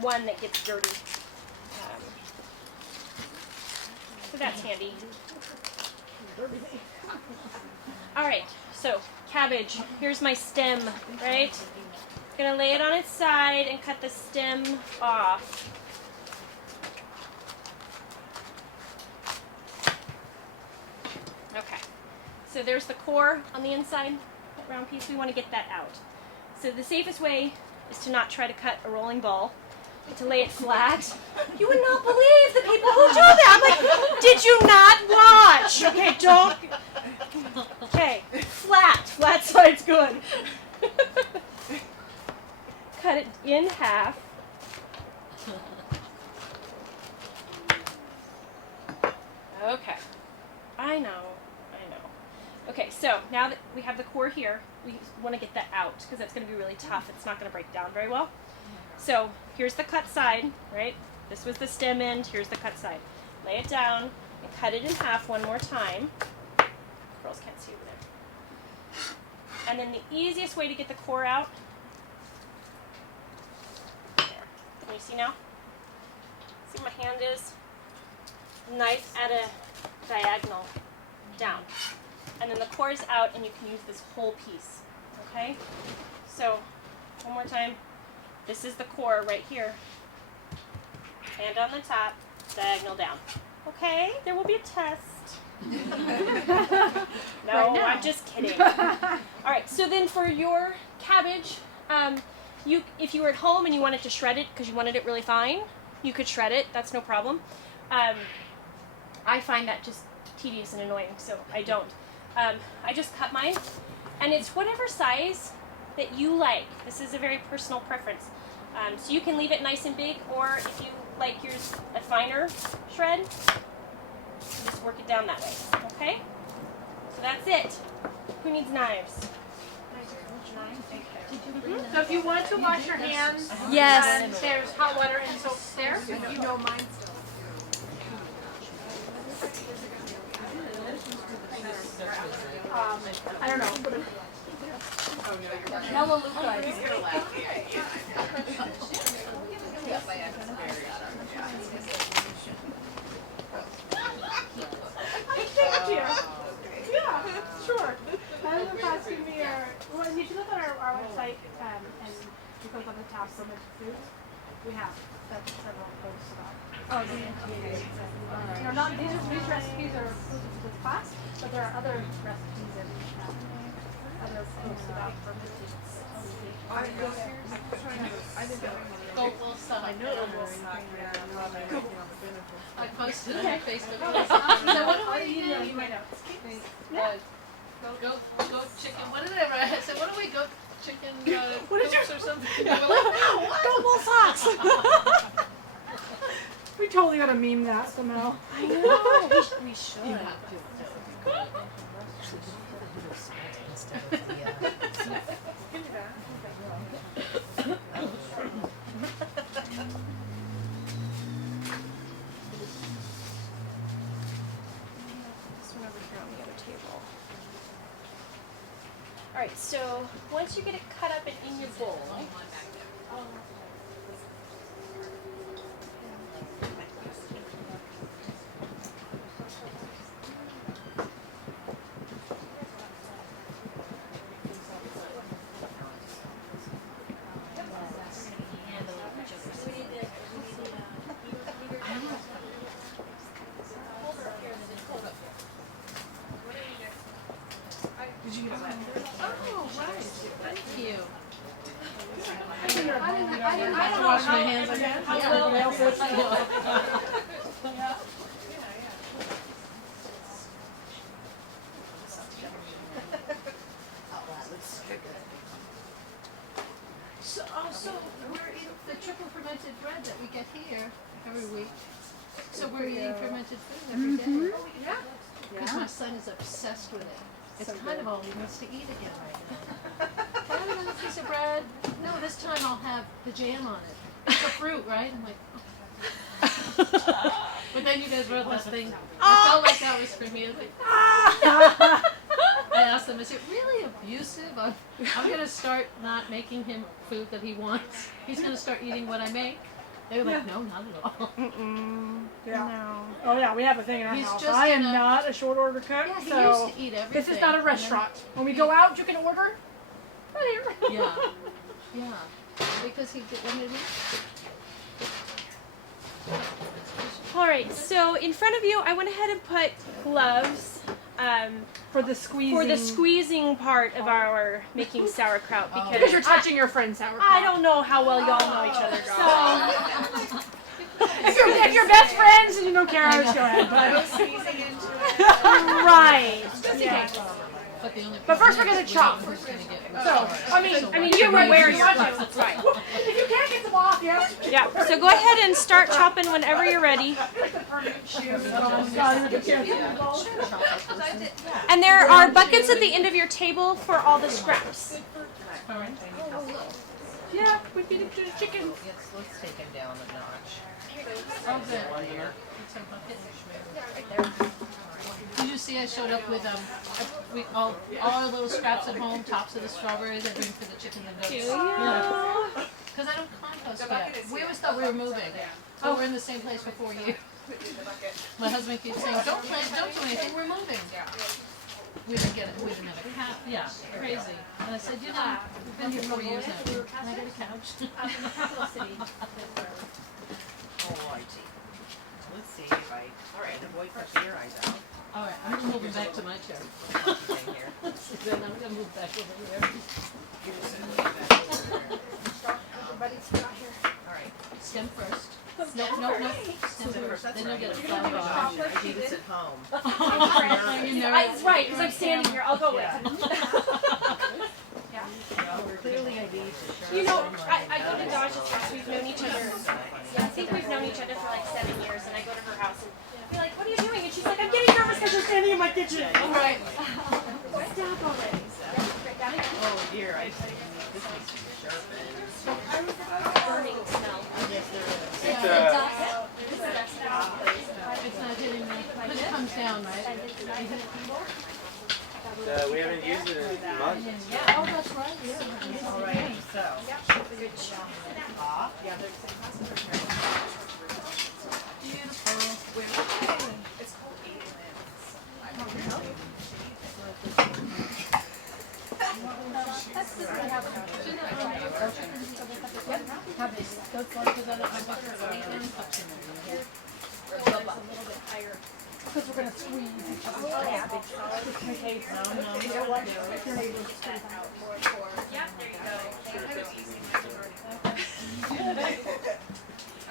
one that gets dirty. So that's handy. Alright, so cabbage. Here's my stem, right? Gonna lay it on its side and cut the stem off. Okay, so there's the core on the inside, that round piece. We want to get that out. So the safest way is to not try to cut a rolling ball, but to lay it flat. You would not believe the people who do that. I'm like, did you not watch? Okay, don't. Okay, flat side's good. Cut it in half. Okay, I know. Okay, so now that we have the core here, we want to get that out because that's going to be really tough. It's not going to break down very well. So here's the cut side, right? This was the stem end. Here's the cut side. Lay it down and cut it in half one more time. Girls can't see over there. And then the easiest way to get the core out. There. Can you see now? See where my hand is? Knife at a diagonal down. And then the core is out, and you can use this whole piece, okay? So, one more time. This is the core right here. Hand on the top, diagonal down. Okay, there will be a test. No, I'm just kidding. All right, so then for your cabbage, if you were at home and you wanted to shred it because you wanted it really fine, you could shred it. That's no problem. I find that just tedious and annoying, so I don't. I just cut mine, and it's whatever size that you like. This is a very personal preference. So you can leave it nice and big, or if you like yours a finer shred, just work it down that way, okay? So that's it. Who needs knives? So if you want to wash your hands, Yes. there's hot water and soap there. You know mine still. I don't know. Oh, no, you're right. Melaleuca. He's gonna laugh. Yes, I am. Thank you. Yeah, sure. Other than asking me, well, if you look on our website and you click on the tab Fermented Foods, we have several posts about. Oh, the not these recipes are exclusive to this class, but there are other recipes and other posts about fermentation. Goat will suck. I know I posted it on Facebook. So what do we do? Goat chicken. What did I write? I said, what do we goat chicken goats or something? Goat wool socks. We totally gotta meme that somehow. I know. We should. You have to. This one over here on the other table. All right. So once you get it cut up and in your bowl. Oh, right. Thank you. I don't know. Wash my hands again. So we're eating the triple fermented bread that we get here every week. So we're eating fermented food every day. Yeah. Because my son is obsessed with it. It's kind of all he wants to eat again right now. Can I have another piece of bread? No, this time I'll have the jam on it. It's a fruit, right? I'm like, oh. But then you guys wrote that thing. I felt like that was for me. I was like, I asked them, is it really abusive? I'm going to start not making him food that he wants. He's going to start eating what I make. They were like, no, not at all. Yeah. No. Oh yeah, we have a thing in our He's house. just I am gonna- not a short order cook, Yeah, he so used to eat everything. this is not a restaurant. When we go out, you can order. Right here. Yeah. Yeah. Because he did, what did he? All right. So in front of you, I went ahead and put gloves For the squeezing. for the squeezing part of our making sauerkraut Because because you're touching your friend's sauerkraut. I don't know how well y'all know each other, girls. If you're best friends and you know Karen, go ahead. But, Squeezing into it. Right. yeah. But the only But first problem we're is gonna chop. we're gonna get So, I mean, You're right, where you you're want close. to. It's fine. If you can't get them off, yes. Yeah. So go ahead and start chopping whenever you're ready. And there are buckets at the end of your table for all the scraps. Yeah, we feed it to the chickens. Let's take him down a notch. Oh, good. It's a bucket. Did you see I showed up with all our little scraps at home, tops of the strawberries I bring for the chickens and goats. Because I don't compost yet. We always thought we were moving. Oh, we're in the same place for 4 years. My husband keeps saying, don't do anything, we're moving. We didn't have a couch. Yeah, crazy. And I said, you know, we've been here 4 years now. Can I get a couch? Alrighty. Let's see if I. Alright, avoid pushing your eyes out. All right, I'm moving back to my chair. Stay here. Then I'm gonna move back over here. Alright. Stem first. No. Stem first. Then you'll get a flower. I do this at home. Right, because I'm standing here. I'll go with. Clearly I need to show. You know, I go to Dodge's house. We've known each other. Yeah, I think we've known each other for like 7 years. And I go to her house and be like, "What are you doing?" And she's like, "I'm getting nervous because you're standing in my kitchen." All right. Stop already. Oh dear, this is sharpened. Burning smell. It's not hitting me. But it comes down, right? We haven't used it in months. Oh, that's right, yeah. All right, so. Good job. Off. Beautiful. It's called 8 limbs. Have this, go for it, because I don't have a Because we're gonna squeeze each other. Oh, yeah. Just in case. No. You know what? If your neighbor's squeeze out. Yep, there you go.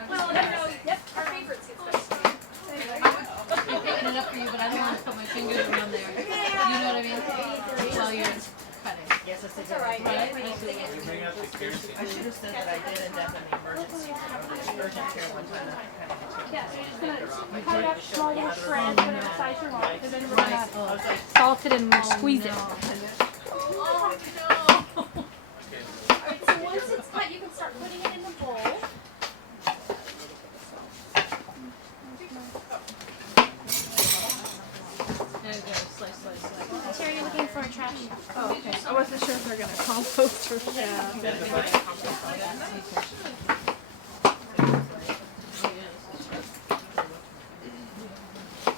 Well, you know, yep, our favorites get special. I'm picking it up for you, but I don't want to put my fingers around there. You know what I mean? While you're cutting. Yes, it's It's all right. Right? You bring out the kerosene. I should have said that I did end up in the emergency room, urgent care one time. Yeah, so you're just gonna cut it up small little shreds, whatever size you want, and then we're gonna Oh, salt it and squeeze it. no. Alright, so once it's cut, you can start putting it in the bowl. There you go, slice. Terry, you're looking for a trash. Oh, okay. I wasn't sure if they're gonna compost or. Yeah.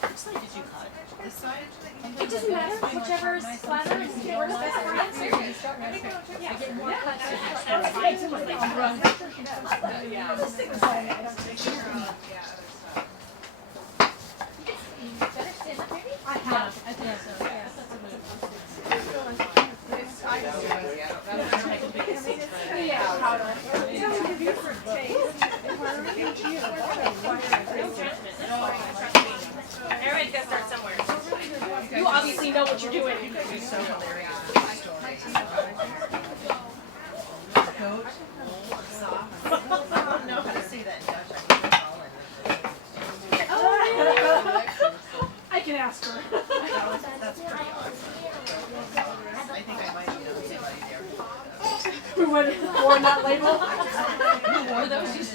Which side did you cut? This side? It doesn't matter, whichever splatter is works best for you. Yeah, get more cuts. Better stand up, maybe? I think so. Yeah. Everybody's gotta start somewhere. You obviously know what you're doing. So hilarious. Coat. Soft. I don't know how to say that in Dutch. I think it's all in I can ask her. That's pretty awesome. I think I might be able to say that there. We went for that label. Or that was just.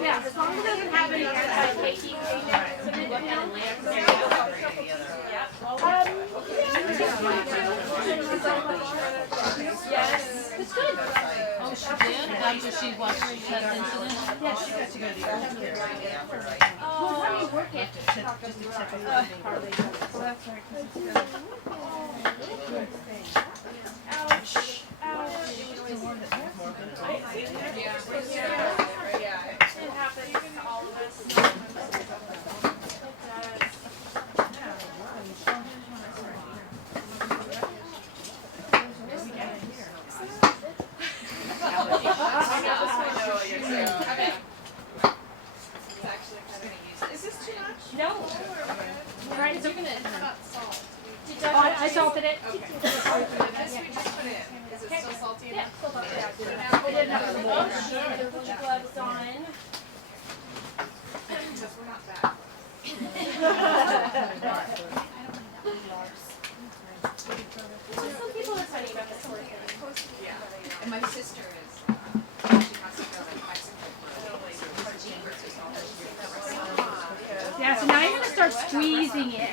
Yeah, as long as it doesn't have any anti-caking agents in it, you know. Yes. It's good. Oh, she did? After she watched that incident? Yeah, she got to go to the urgent care right after, right? Well, how do you work it? Just a typical thing. It happens to all of us. No. Right, so you're gonna I salted it. This we just put in. Is it still salty enough? We didn't have to Oh, sure. Put your gloves on. Because we're not that. Some people are funny about this sort of thing. Yeah. And my sister is, she has to go to Mexico for her cheaper to salt her. Yeah, so now you're gonna start squeezing it.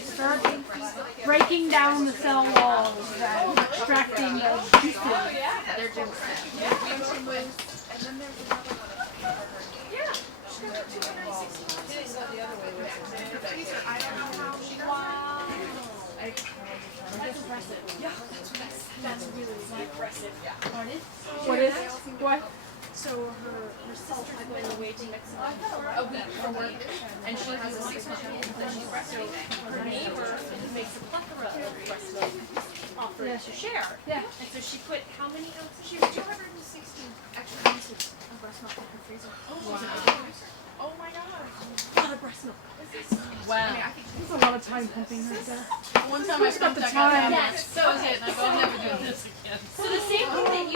Start breaking down the cell walls and extracting the juices. They're just, and then there's another one. Yeah. She got 260. Dilly's got the other way with it. I don't know how she does it. That's impressive. Yeah, that's really impressive. Yeah. What is? What? So her sister's been away to Mexico A week for work, and she has a 6-month-old that she's breastfeeding. her neighbor makes a plethora of breast milk offers to share. Yeah. And so she put how many ounces? She has 260 extra ounces of breast milk in her freezer. Oh my gosh. Oh my gosh. A lot of breast milk. Wow. That's a lot of time pumping right there. One time I pumped, I got time? yes. That was it. And I go, I'm never doing this again. So the same thing that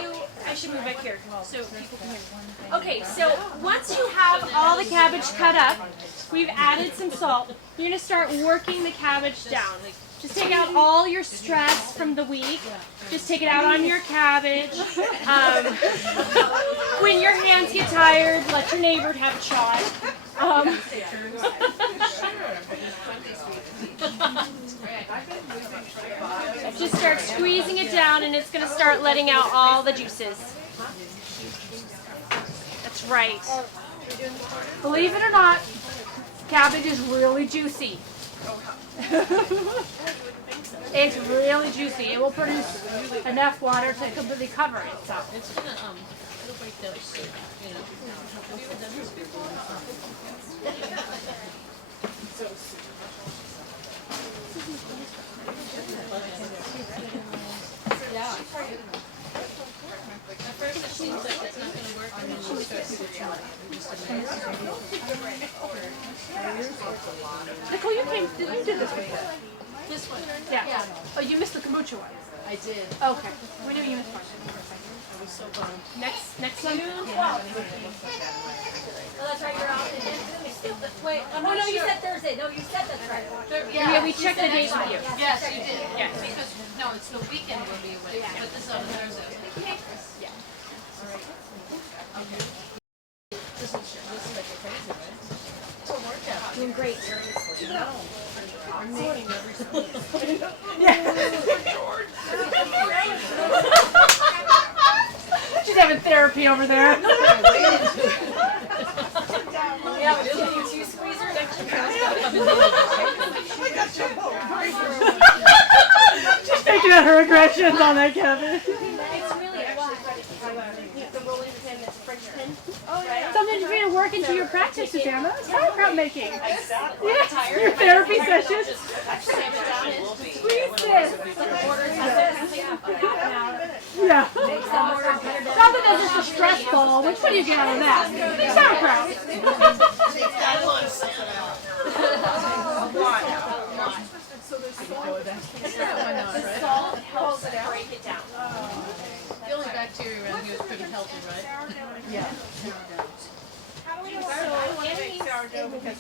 I should move back here so people can hear. Okay, so once you have all the cabbage cut up, we've added some salt. You're gonna start working the cabbage down. Just take out all your stress from the week. Just take it out on your cabbage. When your hands get tired, let your neighbor have a shot. Just start squeezing it down and it's going to start letting out all the juices. That's right. Believe it or not, cabbage is really juicy. It's really juicy. It will produce enough water to completely cover it. So. It's gonna it'll break down soup, you know. Have you ever done this before? Yeah. At first it seems like it's not gonna work, and then you start to try. Nicole, you did this before. This one. Yeah. Oh, you missed the kombucha one. I did. Okay. We knew you missed one. I was so bummed. Next one. Oh, that's right, you're out. Wait, oh no, you said Thursday. No, you said that's right. Yeah, we checked the dates with you. Yes, you did. Yes. Because, no, it's the weekend we'll be away, but this is on Thursday. This is like a crazy, right? It's a workout. Doing great. I'm morning every Sunday. She's having therapy over there. Yeah, two squeezers, extra She's taking out her aggressions on that cabbage. It's really the rolling pin, the French pin. Something for you to work into your practice, Susanna. Sauerkraut making. Yes, your therapy sessions. Squeeze this. Yeah. Not that that's just a stress ball. Which one do you get out of that? Sauerkraut. The salt helps break it down. The only bacteria around here is pretty healthy, right? Yeah. Sourdough because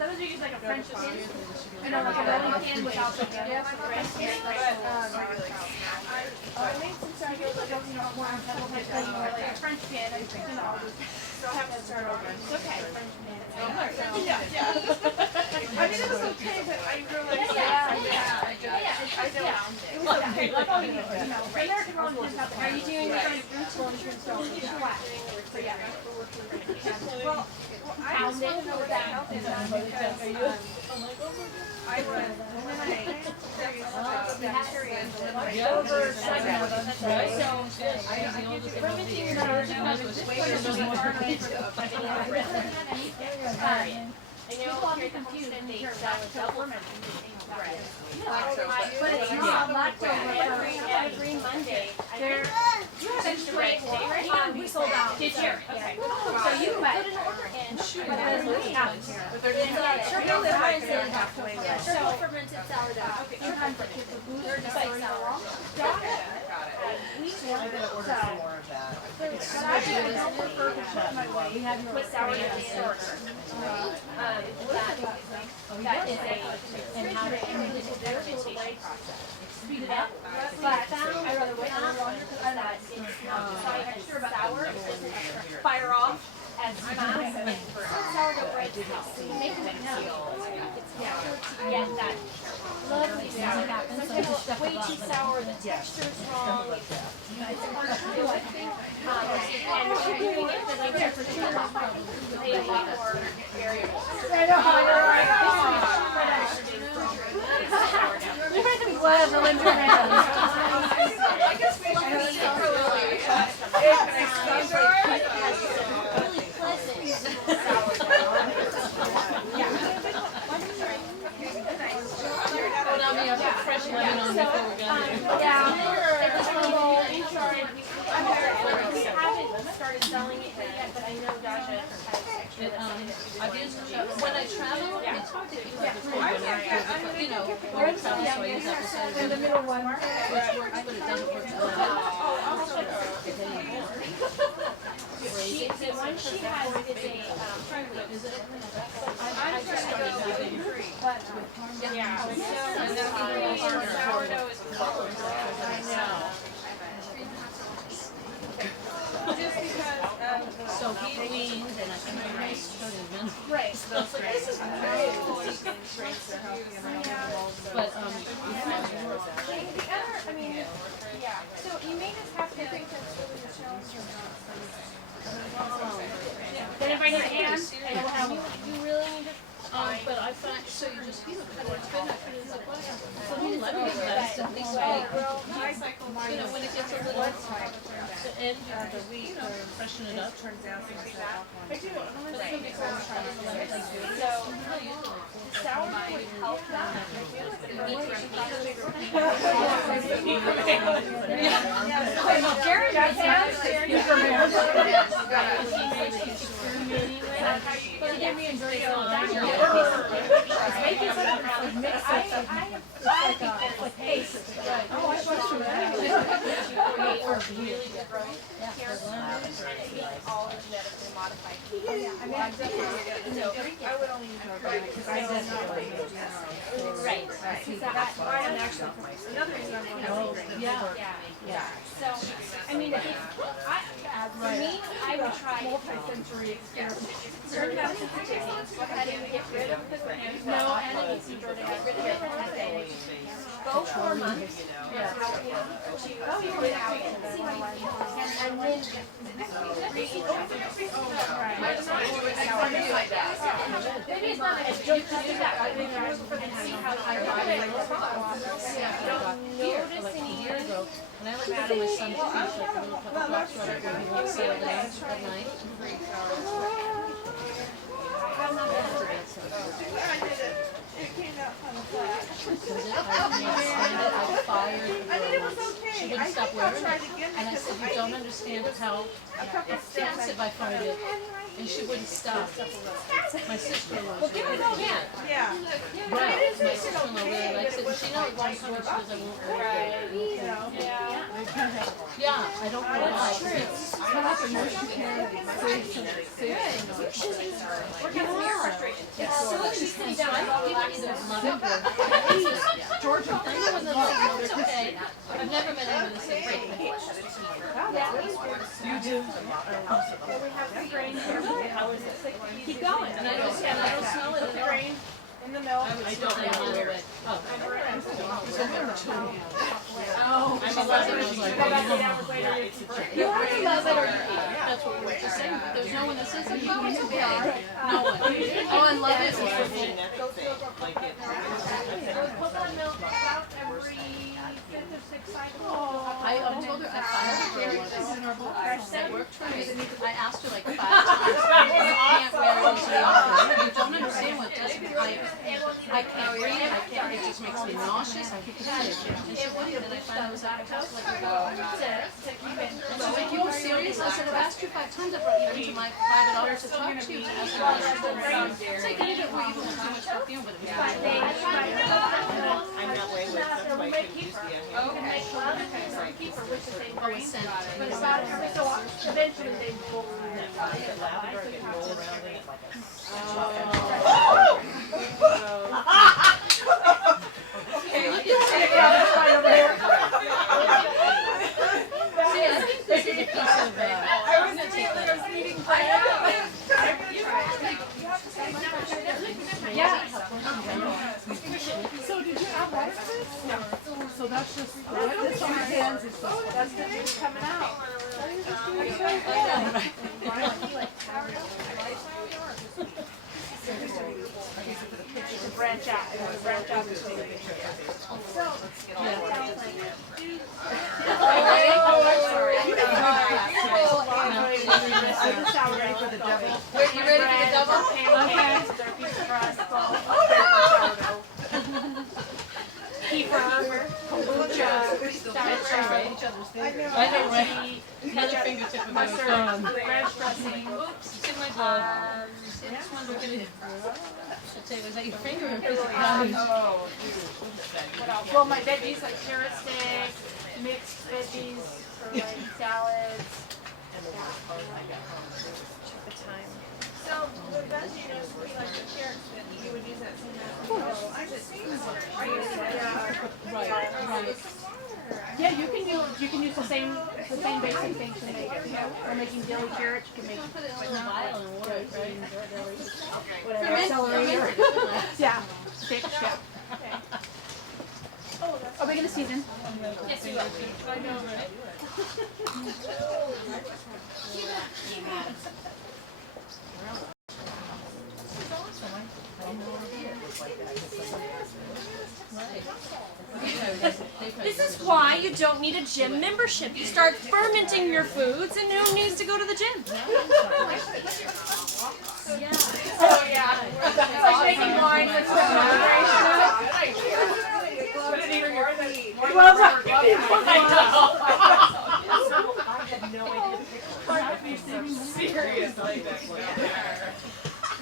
Sometimes you use like a French pan. I know, like a rolling pan without the pan. I made some sourdough, but don't, like a French pan. I just, still have to start over. It's okay. French pan. Yeah. I mean, it was okay, but I realized American rolling pins have. Are you doing Well, I just want to know what that help is on because I was bacteria over I know here at the Homestead they double bread. But it's not lactose. Every Monday. They're Since the break today, right? we sold out. Did you? Okay. So you can put an order in. Triple fermented sourdough. Sometimes the kids will lose their Site sour. I'm gonna order some more of that. But I don't prefer to put my way. We have Put sourdough in the order. That is a fermentation process. Speed it up. But I rather wait a little longer because I'm not. It's not extra sour. It doesn't fire off as fast and for Sourdough bread to help. make it feel. It's better to get that lovely sour. Sometimes it's way too sour. The texture's wrong. And doing it for like for too long, they have a lot more variables. Whatever, Linda. I guess we should Really pleasant Hold on, we have to fresh lemon on before we're done. Yeah. started selling it yet, but I know Dasha has I've used when I travel, it's hard to keep up with food when you know, when I travel, so I use apple cider And the middle one. which works, but it doesn't work for the one she has is a fruit. Is it? I'm trying to go free. Yeah. Sourdough is I know. So he weaned and I kind of started minimum. right. This is But the other, I mean, yeah. So you may just have to think that's really the challenge or not. Then if I need hands, I don't have you really need to. but I find, so you just, you know, cut it thin, I put it in the butter. So he let me rest at least wait. You know, when it gets a little, the end, you know, freshen it up. Sourdough would help that. Jared got hands. All genetically modified. I would only use organic because I don't know. Right. Another reason I'm going to Yeah. So, I mean, for me, I would try Multi-sensory experience. certain medicines to take. Go ahead and get rid of the no enemies. Get rid of everything. Go 4 months. To see how you feel. And then maybe it's not a joke to do that, but and see how your body responds. Notice any And I like to have my son fish like a little couple drops of it when he wants to sail down at night. It came out kind of flat. I fired I mean, it was her once. okay. She I wouldn't stop think I'll wearing try it. it again And I because said, you don't understand how offensive I find it. And she wouldn't stop. My sister-in-law. Well, give her a chance. Yeah. Right, my sister-in-law really likes it. And she knows one time she goes, I won't wear it. Yeah, I don't know why. We're getting your frustration. So look, she's sitting down. People either love it or Georgia. Everyone that loves it, it's okay. I've never met anyone that said great. You do. Well, we have the grain here. How is it? Keep going. And I don't smell it at all. Grain in the milk. I would still wear it. Oh. Oh, I love it. I was like, go back 8 hours later. you either love it or you hate it. That's what we're just saying. But there's no one that says, oh, it's okay. No one. Oh, I love it. Put on milk about every 5th or 6th cycle. I told her I fired her once. That worked for me. I asked her like 5 times. You can't wear it into the office. You don't understand what this is. I can't breathe. I can't. It just makes me nauseous. I keep it. And she wouldn't. And I finally was out of house like a girl. And she's like, you serious? I said, I've asked you 5 times. I brought you into my private office to talk to you. I said, it's like I didn't want you to have too much perfume, but it was I'm not way with that's why I couldn't use the Oh, it's sent. But about every so often, eventually they will. lavender, I can roll around in it like See, I think this is a piece of, I'm gonna take that. Yeah. So did you add water to this? No. So that's just, that's on your hands. That's the juice coming out. Branch out. Branch out. Ready for the double? You ready for the double? Kefir, kombucha. I know, right? Another fingertip of mustard, gone. ranch dressing. Oops, it's in my glove. I just wanted to look at it. I'd say, was that your finger or a piece of gum? Well, my veggies like carrot stick, mixed veggies for like salads. Check the time. So the veggie recipe, like the carrots, that you would use that same method. I just Right. Yeah, you can use the same basic thing to make. For making dilly carrots, you can make Put it in a little vial and water it, right? whatever celery or yeah, sticks. Yeah. Are we gonna season? Yes, we will. I know, right? This is why you don't need a gym membership. You start fermenting your foods and no one needs to go to the gym. Oh yeah. It's like making wine with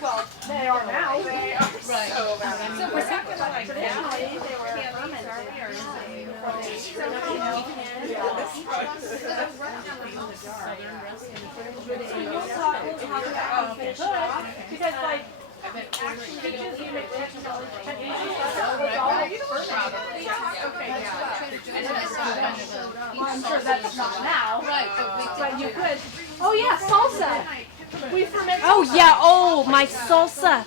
well, they are now. They are Right. so bad. So we're not gonna like Traditionally, they were candies, fermented. are we, or is We'll talk about if they could, because like peaches, you make chutneys and stuff. It's all well, I'm sure that's not now, Right, but you could. Oh yeah, salsa. We ferment. Oh yeah, oh my salsa.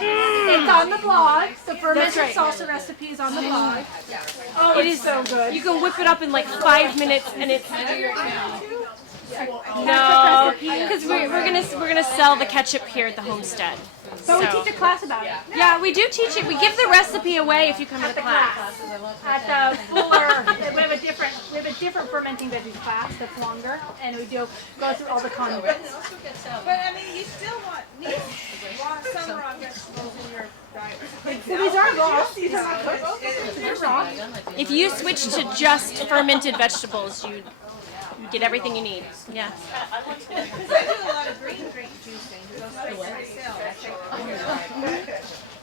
It's on the blog. The fermented right. salsa recipe is on the blog. Oh, It is so good. You can whip it up in like 5 minutes and it's Ketchup no, recipe. because we're gonna sell the ketchup here at the Homestead. So we So teach a class about it. yeah, we do teach it. We give the recipe away if you come to the class. At the fuller, we have a different fermenting veggies class that's longer, and we do go through all the condiments. But I mean, you still need some raw vegetables in your diet. So these are raw. These are not cooked. They're raw. If you switch to just fermented vegetables, you get everything you need. Yeah. Because I do a lot of green grape juicing to go straight to my cells.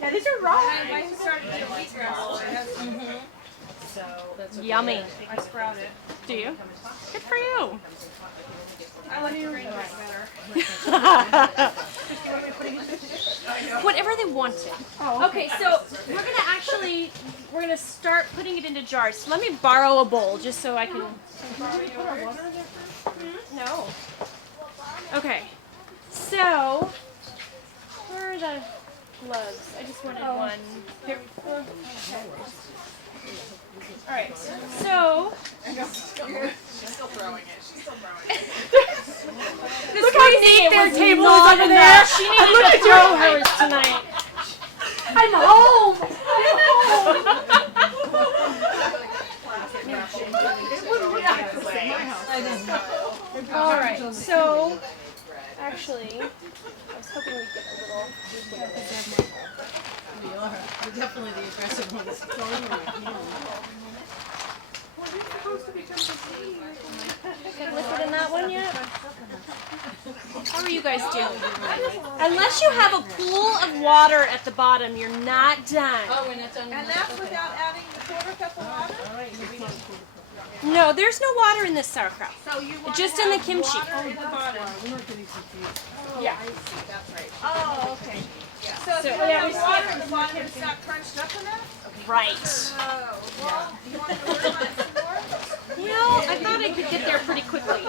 Yeah, these are raw. I started doing wheatgrass. So Yummy. I sprout it. Do you? Good for you. I like the green grape better. Whatever they wanted. Okay, so we're gonna start putting it into jars. So let me borrow a bowl just so I can. No. Okay. So where are the gloves? I just wanted one. Here. All right. So. She's still throwing it. She's still throwing it. Look how neat their table is over there. She needed to throw hers tonight. I'm home. All right. So actually, I was hoping we'd get a little. We are. We're definitely the aggressive ones. Got liquid in that one yet? How are you guys doing? Unless you have a pool of water at the bottom, you're not done. Oh, we're not done. And that's without adding the quarter cup of water? No, there's no water in this sauerkraut. So you want Just to in the have kimchi. water in the bottom. Yeah. Oh, okay. So if So- you don't have water in the bottom, it's not crunched up enough? Right. Oh, well, you want to work on it some more? Well, I thought I could get there pretty quickly.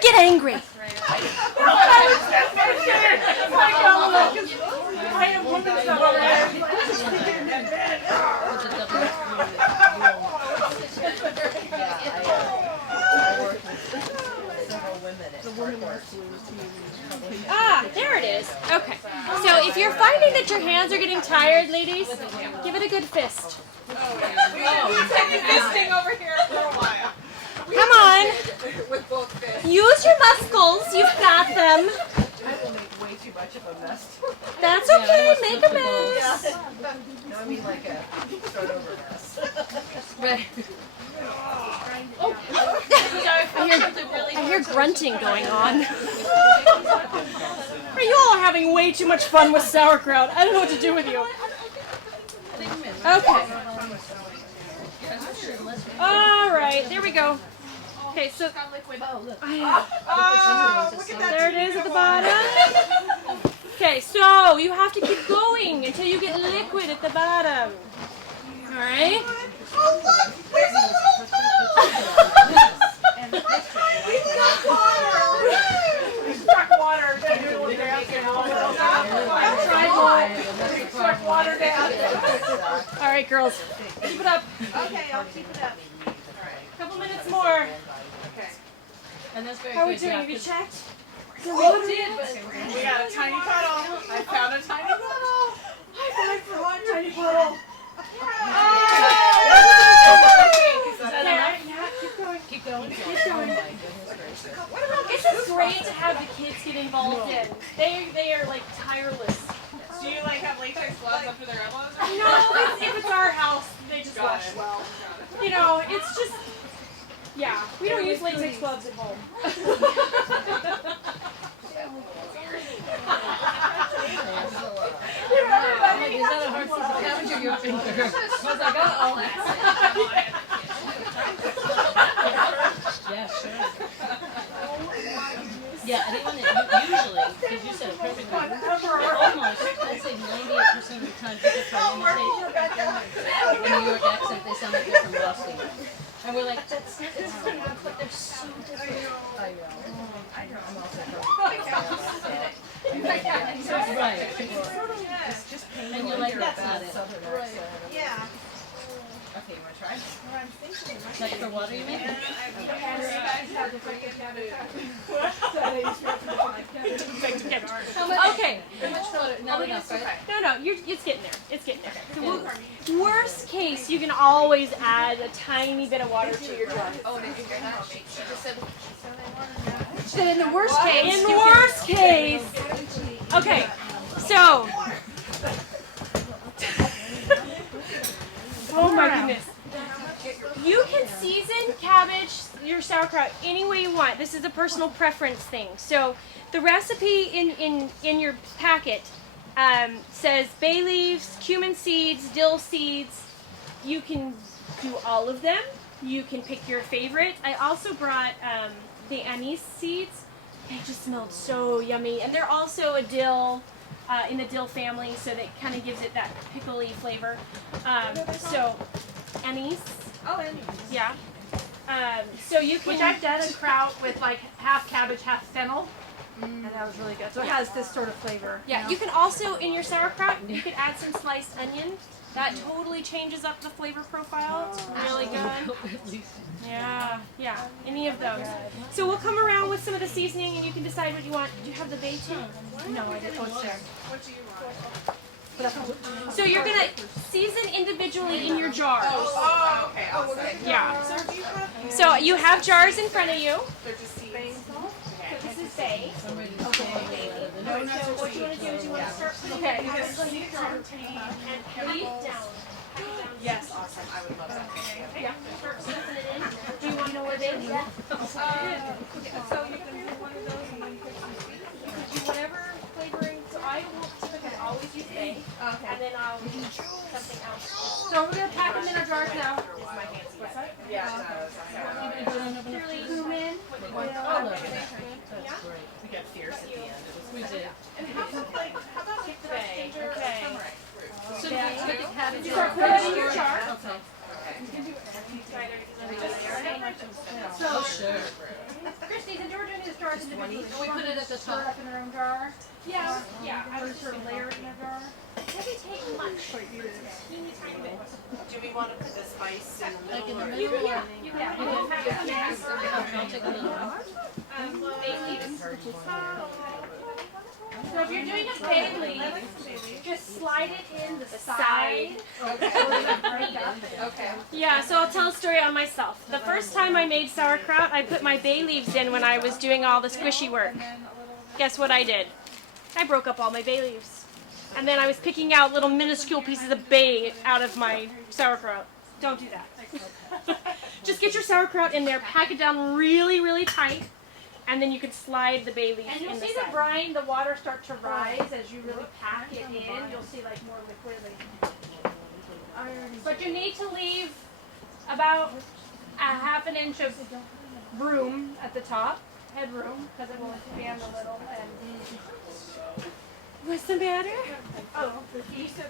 Get angry. Ah, there it is. Okay. So if you're finding that your hands are getting tired, ladies, give it a good fist. We've been fisting over here for a while. Come on. With both fists. Use your muscles. You've got them. much of a mess. That's Yeah, I okay. must Make look a for those. mess. No, I mean like a start over mess. Right. I hear grunting going on. You all are having way too much fun with sauerkraut. I don't know what to do with you. Okay. All right, there we go. Okay, so Look at there it is at the bottom. Okay, so you have to keep going until you get liquid at the bottom. All right. Oh, look! There's a little We've got water! We struck water. We're gonna do a little dance now. Struck water down. All right, girls. Keep it up. Okay, I'll keep it up. Couple minutes more. And that's very How are we good. doing? Yeah, Have you 'cause- checked? We got a tiny puddle. I found a tiny puddle. High five for one tiny puddle. Keep going. This is great to have the kids get involved in. They are like tireless. Do you like have latex gloves up to their elbows? Or No, if it's our house, they just wash well. You know, it's just, yeah, we don't use latex gloves at home. Is that a hard piece of cabbage or your finger? I was like, oh. Yeah, sure. Yeah, anyone that usually, because you said it perfectly, almost, I'd say 98% of the time people try to imitate a New York accent, they sound like they're from Boston. And we're like, that's New York, but they're so different. I know. I'm also from Right. It's just pain. And you're like, that's not it. Yeah. Okay, you wanna try? Like for water, you mean? Okay. How much water? Not enough, right? No, it's getting there. It's getting there. So worst case, you can always add a tiny bit of water to your jar. Oh, did you hear that? She just said, In the worst case. Okay, so. Oh my goodness. You can season cabbage, your sauerkraut, any way you want. This is a personal preference thing. So the recipe in your packet says bay leaves, cumin seeds, dill seeds. You can do all of them. You can pick your favorite. I also brought the anise seeds. They just smelled so yummy. And they're also a dill, in the dill family, so that kind of gives it that pickly flavor. So anise. Oh, and Yeah. So you can. which I've done a kraut with like half cabbage, half fennel, and that was really good. So it has this sort of flavor. Yeah, you can also, in your sauerkraut, you could add some sliced onion. That totally changes up the flavor profile. It's really good. Yeah, any of those. So we'll come around with some of the seasoning and you can decide what you want. Do you have the bay too? No, I didn't. Oh, it's there. what do you want? So you're going to season individually in your jars. Oh, okay. I'll say. Yeah. So do you have, So you have jars in front of you. they're just seeds. So this is bay. So what you want to do is you want to start putting it in your jar and heavy down. Yes, awesome. I would love that. Yeah, start stuffing it in. Do you want to know where they live? So you can do one of those and then put some sweet. You can do whatever flavoring. So I will typically always use bay, and then I'll use something else. So we're gonna pack them in our jars now. Yeah. Purely cumin. We got fierce at the end. We did. How about like the Bay. ginger Okay. turmeric? So you put the cabbage You start putting it in your jar. Okay. So, Sure. Christy, and Georgia need to start individually. And we put it at the Stir it top. up in their own jar. yeah. I Or would sort of layer it in their jar. It doesn't take much. Teeny tiny bit. Do we want to put the spice in the Like in the middle? middle? Yeah. You can I'll take a little one. bay leaves. So if you're doing a bay leaf, just slide it in the side. Okay. Yeah, so I'll tell a story on myself. The first time I made sauerkraut, I put my bay leaves in when I was doing all the squishy work. Guess what I did? I broke up all my bay leaves. And then I was picking out little minuscule pieces of bay out of my sauerkraut. Don't do that. Just get your sauerkraut in there, pack it down really, really tight, and then you can slide the bay leaf And you'll in the see the side. brine, the water start to rise as you really pack it in. You'll see like more liquid. But you need to leave about a half an inch of room at the top, headroom, because it will expand a little. And What's the matter? oh, you said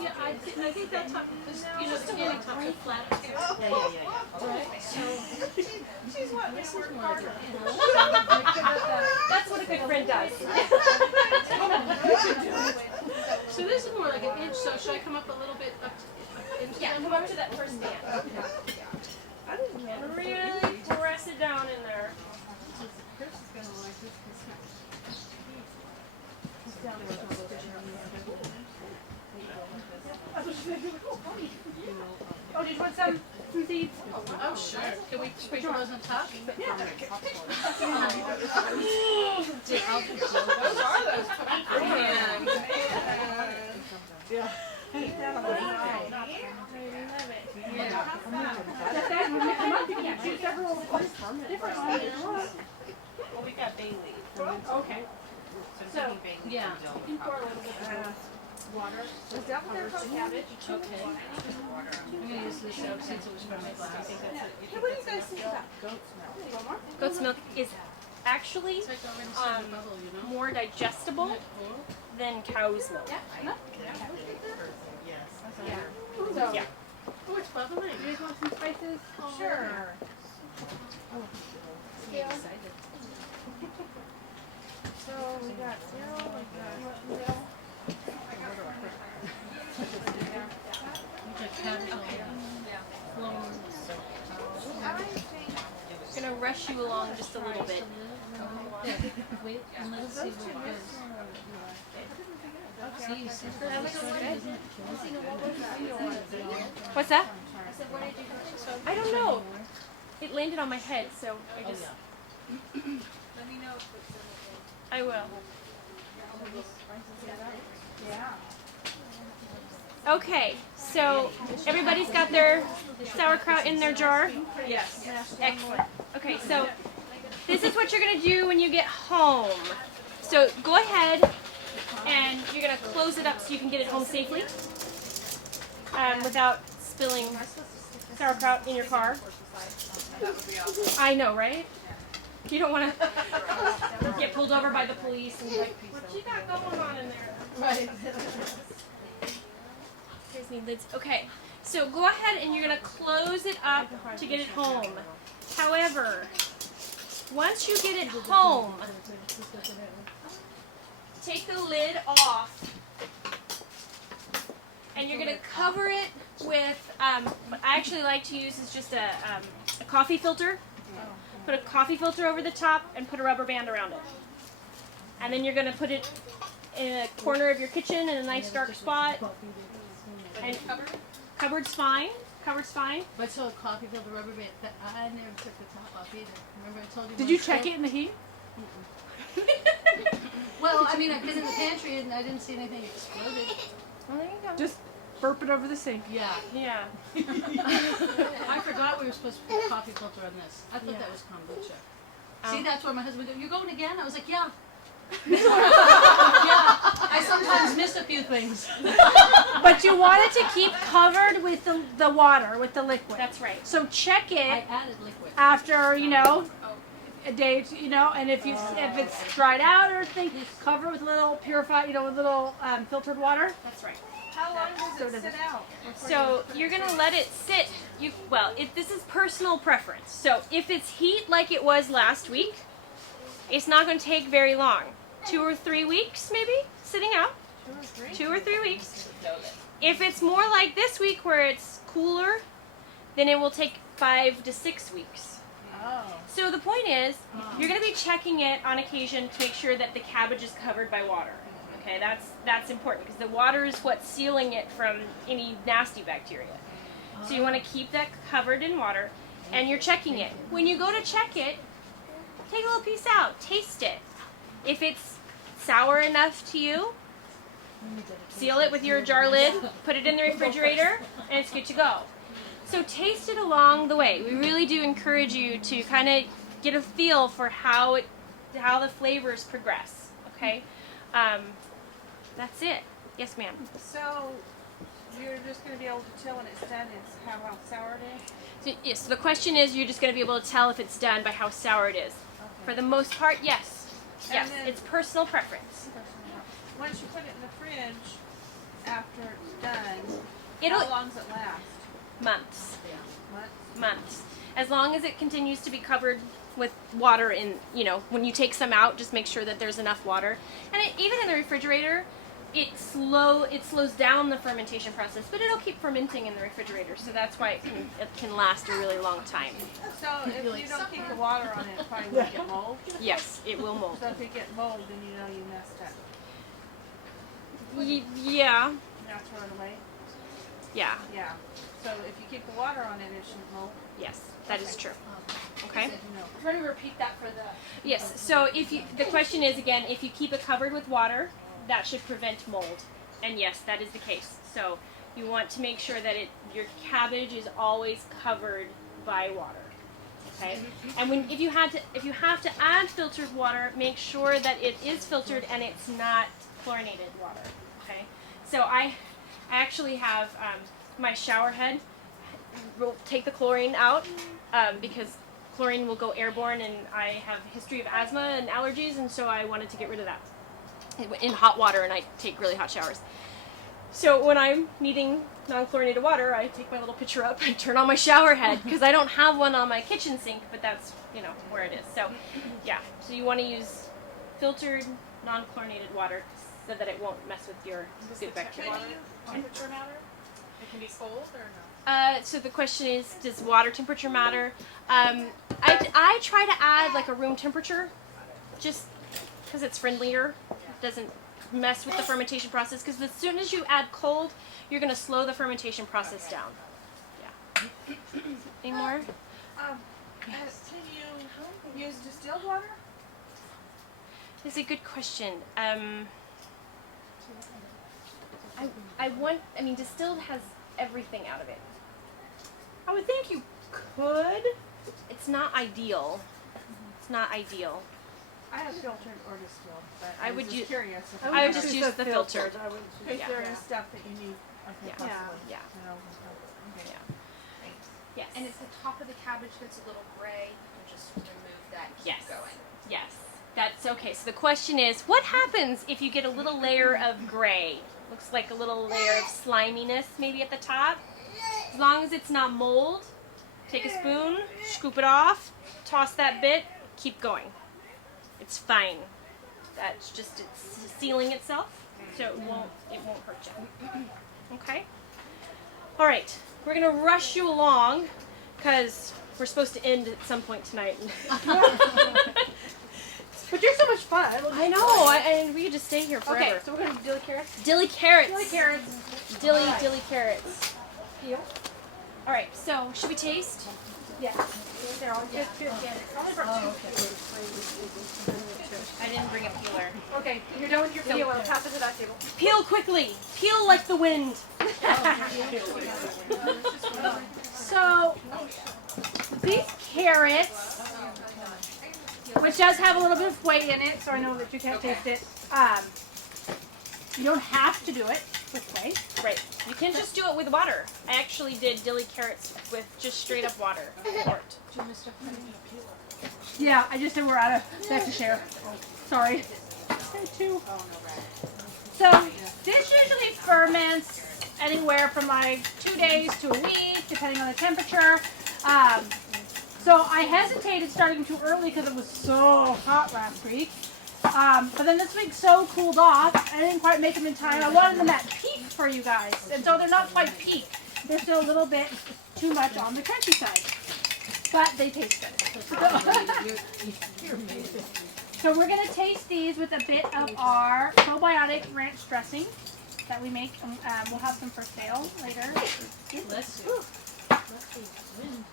Yeah, I think that's how, you know, the canning tops are flat. She's what? This is more like a, That's what a good friend does. so this is more like an inch, so should I come up a little bit up into Yeah, come up to that first band. Really press it down in there. oh, did you want some seeds? Oh, sure. Can we sprinkle those on top? Yeah. Well, we got bay leaf. Okay. So, Yeah. You can pour a little bit of water. Is that what they're called? Cabbage. Okay. I'm gonna use this since it was from my glass. Hey, what do you guys think about? Goat's milk is actually It's like already starting to bubble, you know? more digestible than cow's milk. So, Yeah. Oh, it's bubbling. you guys want some spices? Sure. Yeah. Excited. So we got dill, we got dill. Like cabbage all over. I'm gonna rush you along just a little bit. Wait, and let's see what goes. See, That looks good. What's that? I don't know. It landed on my head, so I just. I will. Okay, so everybody's got their sauerkraut in their jar? Yes. Excellent. Okay, so this is what you're going to do when you get home. So go ahead and you're going to close it up so you can get it home safely without spilling sauerkraut in your car. I know, right? You don't want to get pulled over by the police and be like, what you got going on in there? Right. Here's me lids. Okay, so go ahead and you're going to close it up to get it home. However, once you get it home, take the lid off and you're going to cover it with, what I actually like to use is just a coffee filter. Put a coffee filter over the top and put a rubber band around it. And then you're going to put it in a corner of your kitchen in a nice dark spot. And cupboard's fine. Cupboard's fine. But so a coffee filter rubber band, I never took the top off either. Remember I told you? Did one you stove? check it in the heat? Well, I mean, I've been in the pantry and I didn't see anything exploded. Well, there you go. Just burp it over the sink. Yeah. Yeah. I forgot we were supposed to put a coffee filter on this. I thought that was kombucha. See, that's where my husband goes, you're going again? I was like, yeah. Yeah, I sometimes miss a few things. But you want it to keep covered with the water, with the liquid. That's right. So check I it added liquid. after, a day, and if it's dried out or anything, cover with a little purified, with little filtered water. That's right. How long does it sit out? So you're gonna let it sit. This is personal preference. So if it's heat like it was last week, it's not gonna take very long. 2 or 3 weeks, maybe sitting out. 2 or 3 weeks. If it's more like this week where it's cooler, then it will take 5 to 6 weeks. Oh. So the point is, you're going to be checking it on occasion to make sure that the cabbage is covered by water. Okay, that's important because the water is what's sealing it from any nasty bacteria. So you want to keep that covered in water, and you're checking it. When you go to check it, take a little piece out, taste it. If it's sour enough to you, seal it with your jar lid, put it in the refrigerator, and it's good to go. So taste it along the way. We really do encourage you to kind of get a feel for how the flavors progress. Okay, that's it. Yes, ma'am. So you're just going to be able to tell when it's done is how sour it is? So, yes. So the question is, you're just going to be able to tell if it's done by how sour it is. For the most part, yes. Yes, And then- it's personal preference. Once you put it in the fridge, after it's done, It'll how long does it last? months. Months? Months. As long as it continues to be covered with water in, when you take some out, just make sure that there's enough water. And even in the refrigerator, it slows down the fermentation process, but it'll keep fermenting in the refrigerator. So that's why it can last a really long time. So if you don't keep the water on it, it probably won't get mold? Yes, it will mold. So if you get mold, then you know you messed up. Yeah. You have to throw it away? Yeah. Yeah. So if you keep the water on it, it shouldn't mold? Yes, that is true. Okay. No. Try to repeat that for the. Yes. So the question is again, if you keep it covered with water, that should prevent mold. And yes, that is the case. So you want to make sure that your cabbage is always covered by water. Okay. And if you have to add filtered water, make sure that it is filtered and it's not chlorinated water. Okay. So I actually have my shower head. We'll take the chlorine out because chlorine will go airborne, and I have a history of asthma and allergies, and so I wanted to get rid of that in hot water, and I take really hot showers. So when I'm needing non-chlorinated water, I take my little pitcher up and turn on my shower head because I don't have one on my kitchen sink, but that's where it is. So yeah, so you want to use filtered non-chlorinated water so that it won't mess with your good bacteria. Temperature matter? It can be cold or no? So the question is, does water temperature matter? I try to add like a room temperature, just because it's friendlier. It doesn't mess with the fermentation process. Because as soon as you add cold, you're going to slow the fermentation process down. Yeah. Any more? Can you use distilled water? That's a good question. Distilled has everything out of it. I would think you could. It's not ideal. It's not ideal. I have filtered or distilled, but I I would was use- just curious. If I would just use the filtered. I would because yeah. there is stuff that you need. I think, Yeah. possibly, Yeah. you know, okay. Yeah. Yes. And if the top of the cabbage gets a little gray, you just remove that and keep Yes. going. Yes, that's okay. So the question is, what happens if you get a little layer of gray? Looks like a little layer of sliminess maybe at the top. As long as it's not mold, take a spoon, scoop it off, toss that bit, keep going. It's fine. That's just it's sealing itself, so it won't hurt you. Okay? All right, we're gonna rush you along because we're supposed to end at some point tonight. But you're so much fun. I know, and we could just stay here forever. Okay, so we're gonna do dilly carrots. Dilly carrots. Dilly carrots. Dilly carrots. Peel. All right, so should we taste? Yeah. They're all good. Good. Only brought two. I didn't bring a peeler. Okay, you're done with your peel. I'll pass it to that table. Peel quickly. Peel like the wind. So these carrots, which does have a little bit of whey in it, so I know that you can't taste it. You don't have to do it with whey. Right. You can just do it with water. I actually did dilly carrots with just straight up water. Yeah, I just said we're out of that to share. Sorry. Two. So this usually ferments anywhere from like 2 days to a week, depending on the temperature. So I hesitated starting too early because it was so hot last week. But then this week so cooled off, I didn't quite make them in time. I wanted them at peak for you guys, and so they're not quite peak. They're still a little bit too much on the crunchy side, but they taste good. So we're gonna taste these with a bit of our probiotic ranch dressing that we make. We'll have some for sale later. Bless you. Must be wind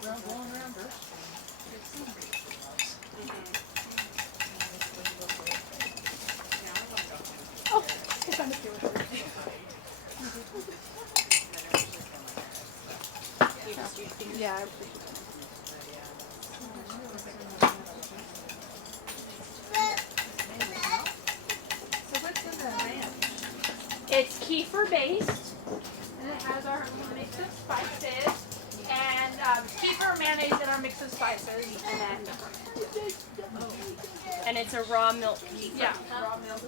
blowing around her. Oh, it's on the field. Yeah. So what's in the ranch? It's kefir based, and it has our mix of spices, and kefir, mayonnaise, and our mix of spices, and it's a raw milk kefir. Yeah, raw milk.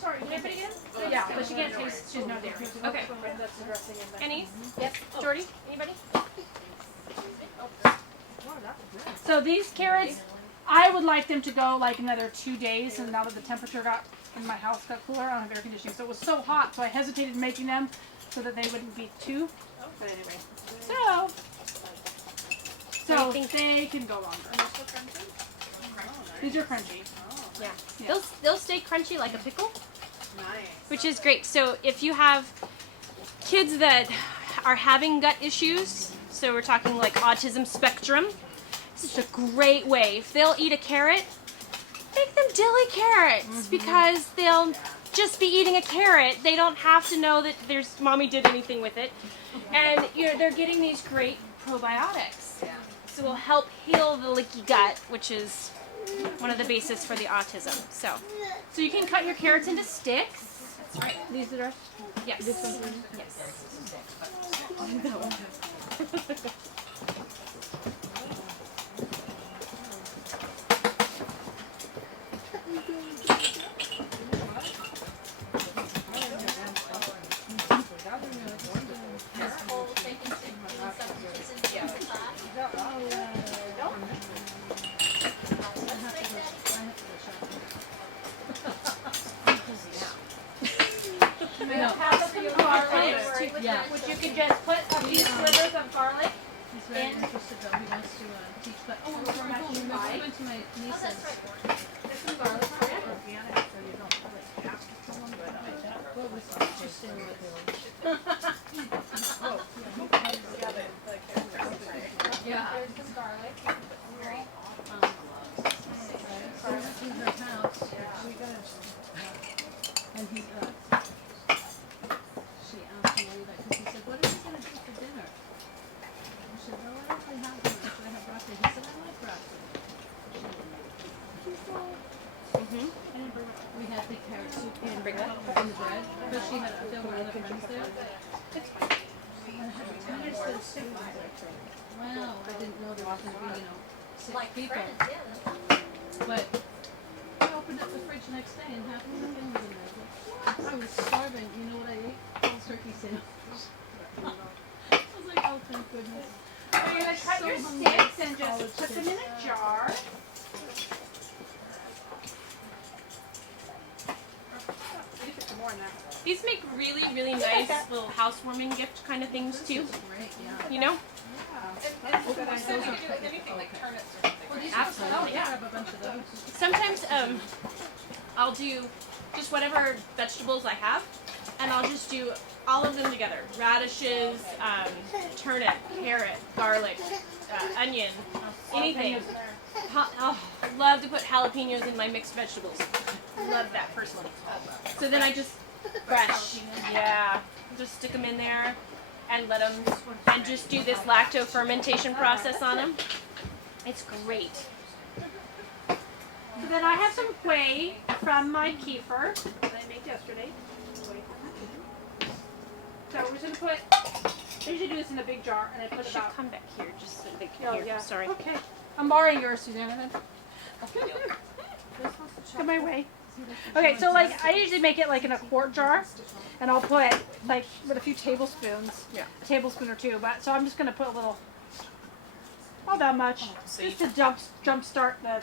Sorry, can I put it again? Yeah, but she can't taste. She's no dairy. Okay. That's the dressing in there. Any? Yep. Jordy? Anybody? So these carrots, I would like them to go like another 2 days, and now that the temperature got in my house got cooler, I don't have air conditioning, so it was so hot, so I hesitated making them so that they wouldn't be too. But anyway, so they can go longer. These are crunchy. Yeah. Yeah. They'll stay crunchy like a pickle, Nice. which is great. So if you have kids that are having gut issues, so we're talking like autism spectrum, it's a great way. If they'll eat a carrot, make them dilly carrots because they'll just be eating a carrot. They don't have to know that there's mommy did anything with it, and they're getting these great probiotics. So it'll help heal the leaky gut, which is one of the bases for the autism. So So you can cut your carrots into sticks. that's right. These are Yes. this one's Yes. Yeah. which you can just put a few slivers of garlic. He's very interested though. He wants to teach, but oh, we're going to my niece's. There's some garlic for you. What was interesting with yeah. There's some garlic. In her house, and he she asked me that because he said, "What are you going to do for dinner?" I said, "Oh, I don't really have dinner. Should I have broccoli?" He said, "I like broccoli." We had the carrot soup and bring that? and the bread, but there were other friends there. It's fine. I just said soup. Wow, I didn't know there was going to be, 6 people. But I opened up the fridge the next day and half of the thing was in there. I was starving. You know what I ate? Cold turkey sandwich. I was like, oh, thank goodness. So you're going to cut your sticks and just put them in a jar. These make really, really nice little housewarming gift kind of things too. Great, yeah. You know? Absolutely. Yeah. Grab a bunch of those. Sometimes I'll do just whatever vegetables I have, and I'll just do all of them together. Radishes, turnip, carrot, garlic, onion, anything. Oh, love to put jalapenos in my mixed vegetables. Love that personally. So then I just fresh, yeah, just stick them in there and let them, and just do this lacto fermentation process on them. It's great. So then I have some whey from my kefir that I made yesterday. So we're just going to put, I usually do this in a big jar, and I I put should about, come back here just so they can oh hear. yeah, Sorry. okay. I'm borrowing yours, Susanna, then. Come my way. Okay, so like I usually make it like in a quart jar, and I'll put like with a few tablespoons, a tablespoon or two. But so I'm just gonna put a little, not that much, just to jump start the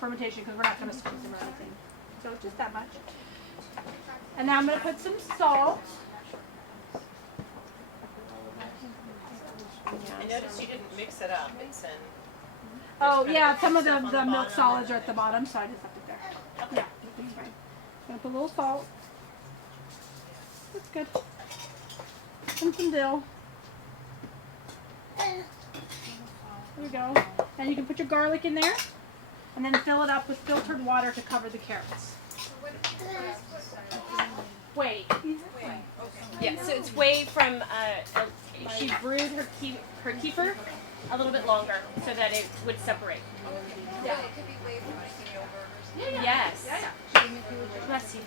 fermentation because we're not gonna squeeze them or anything. So just that much. And now I'm gonna put some salt. I noticed you didn't mix it up. It's in. Oh yeah, some of the milk solids are at the bottom, so I just left it there. Yeah, right. Gonna put a little salt. That's good. And some dill. There we go. And you can put your garlic in there, and then fill it up with filtered water to cover the carrots. Whey. Yeah, so it's whey from, she brewed her kefir a little bit longer so that it would separate. Yeah. It could be way from making yogurt or something. Yes. Bless you.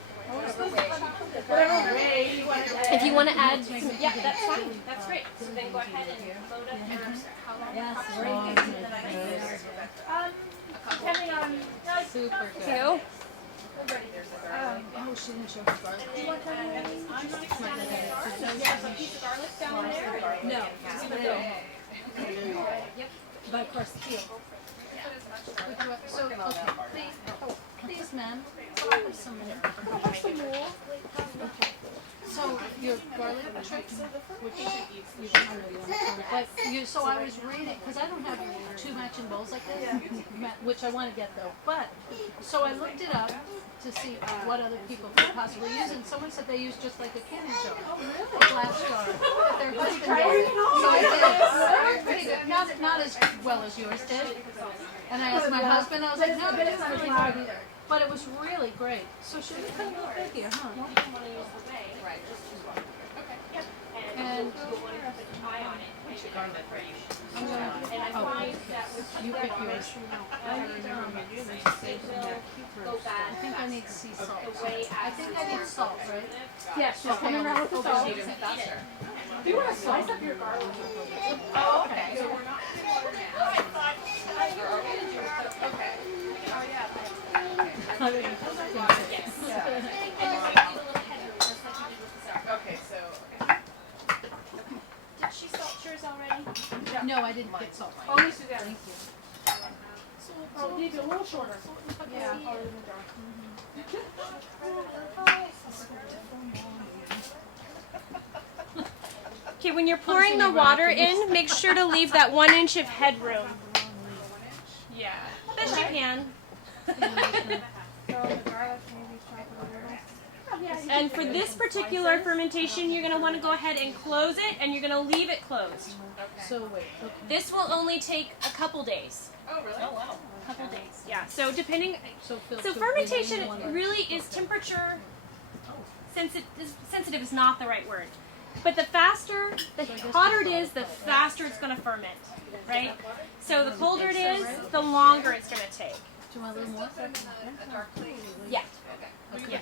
Whatever way you want to If you want to add, yeah, that's fine. That's great. So then go ahead and load up your, depending on Super good. two. Oh, she didn't show her garlic. Down there. No. But of course, peel. So, okay, please, ma'am, I'll have some more. Okay. So, your garlic tricks, which you don't know, but so I was reading, because I don't have two matching bowls like this, which I want to get though, but, so I looked it up to see what other people could possibly use, and someone said they use just like a candy jar, a glass jar, that their husband did. So I did. Pretty good. Not as well as yours did. And I asked my husband, I was like, no, but it's really hard. But it was really great. So should we cut a little bit here, huh? And you pick yours. I think I need sea salt. I think I need salt, right? Yes, just coming around with the salt. Do you want to slice up your garlic? Oh, okay. So we're not putting water now. Okay. Oh, yeah. Okay, so. Did she salt yours already? No, I didn't get salt. Only Suzanne. Thank you. So it needs a little shorter. Yeah. Okay, when you're pouring the water in, make sure to leave that 1 inch of headroom. Yeah. Best you can. And for this particular fermentation, you're going to want to go ahead and close it, and you're going to leave it closed. So wait, okay. This will only take a couple days. Oh, really? Oh, wow. A couple days. Yeah. So depending. So Fermentation really is temperature sensitive is not the right word. But the faster, the hotter it is, the faster it's going to ferment, right? So the colder it is, the longer it's going to take. Do you want a little more? A dark place. Yeah. We Yeah.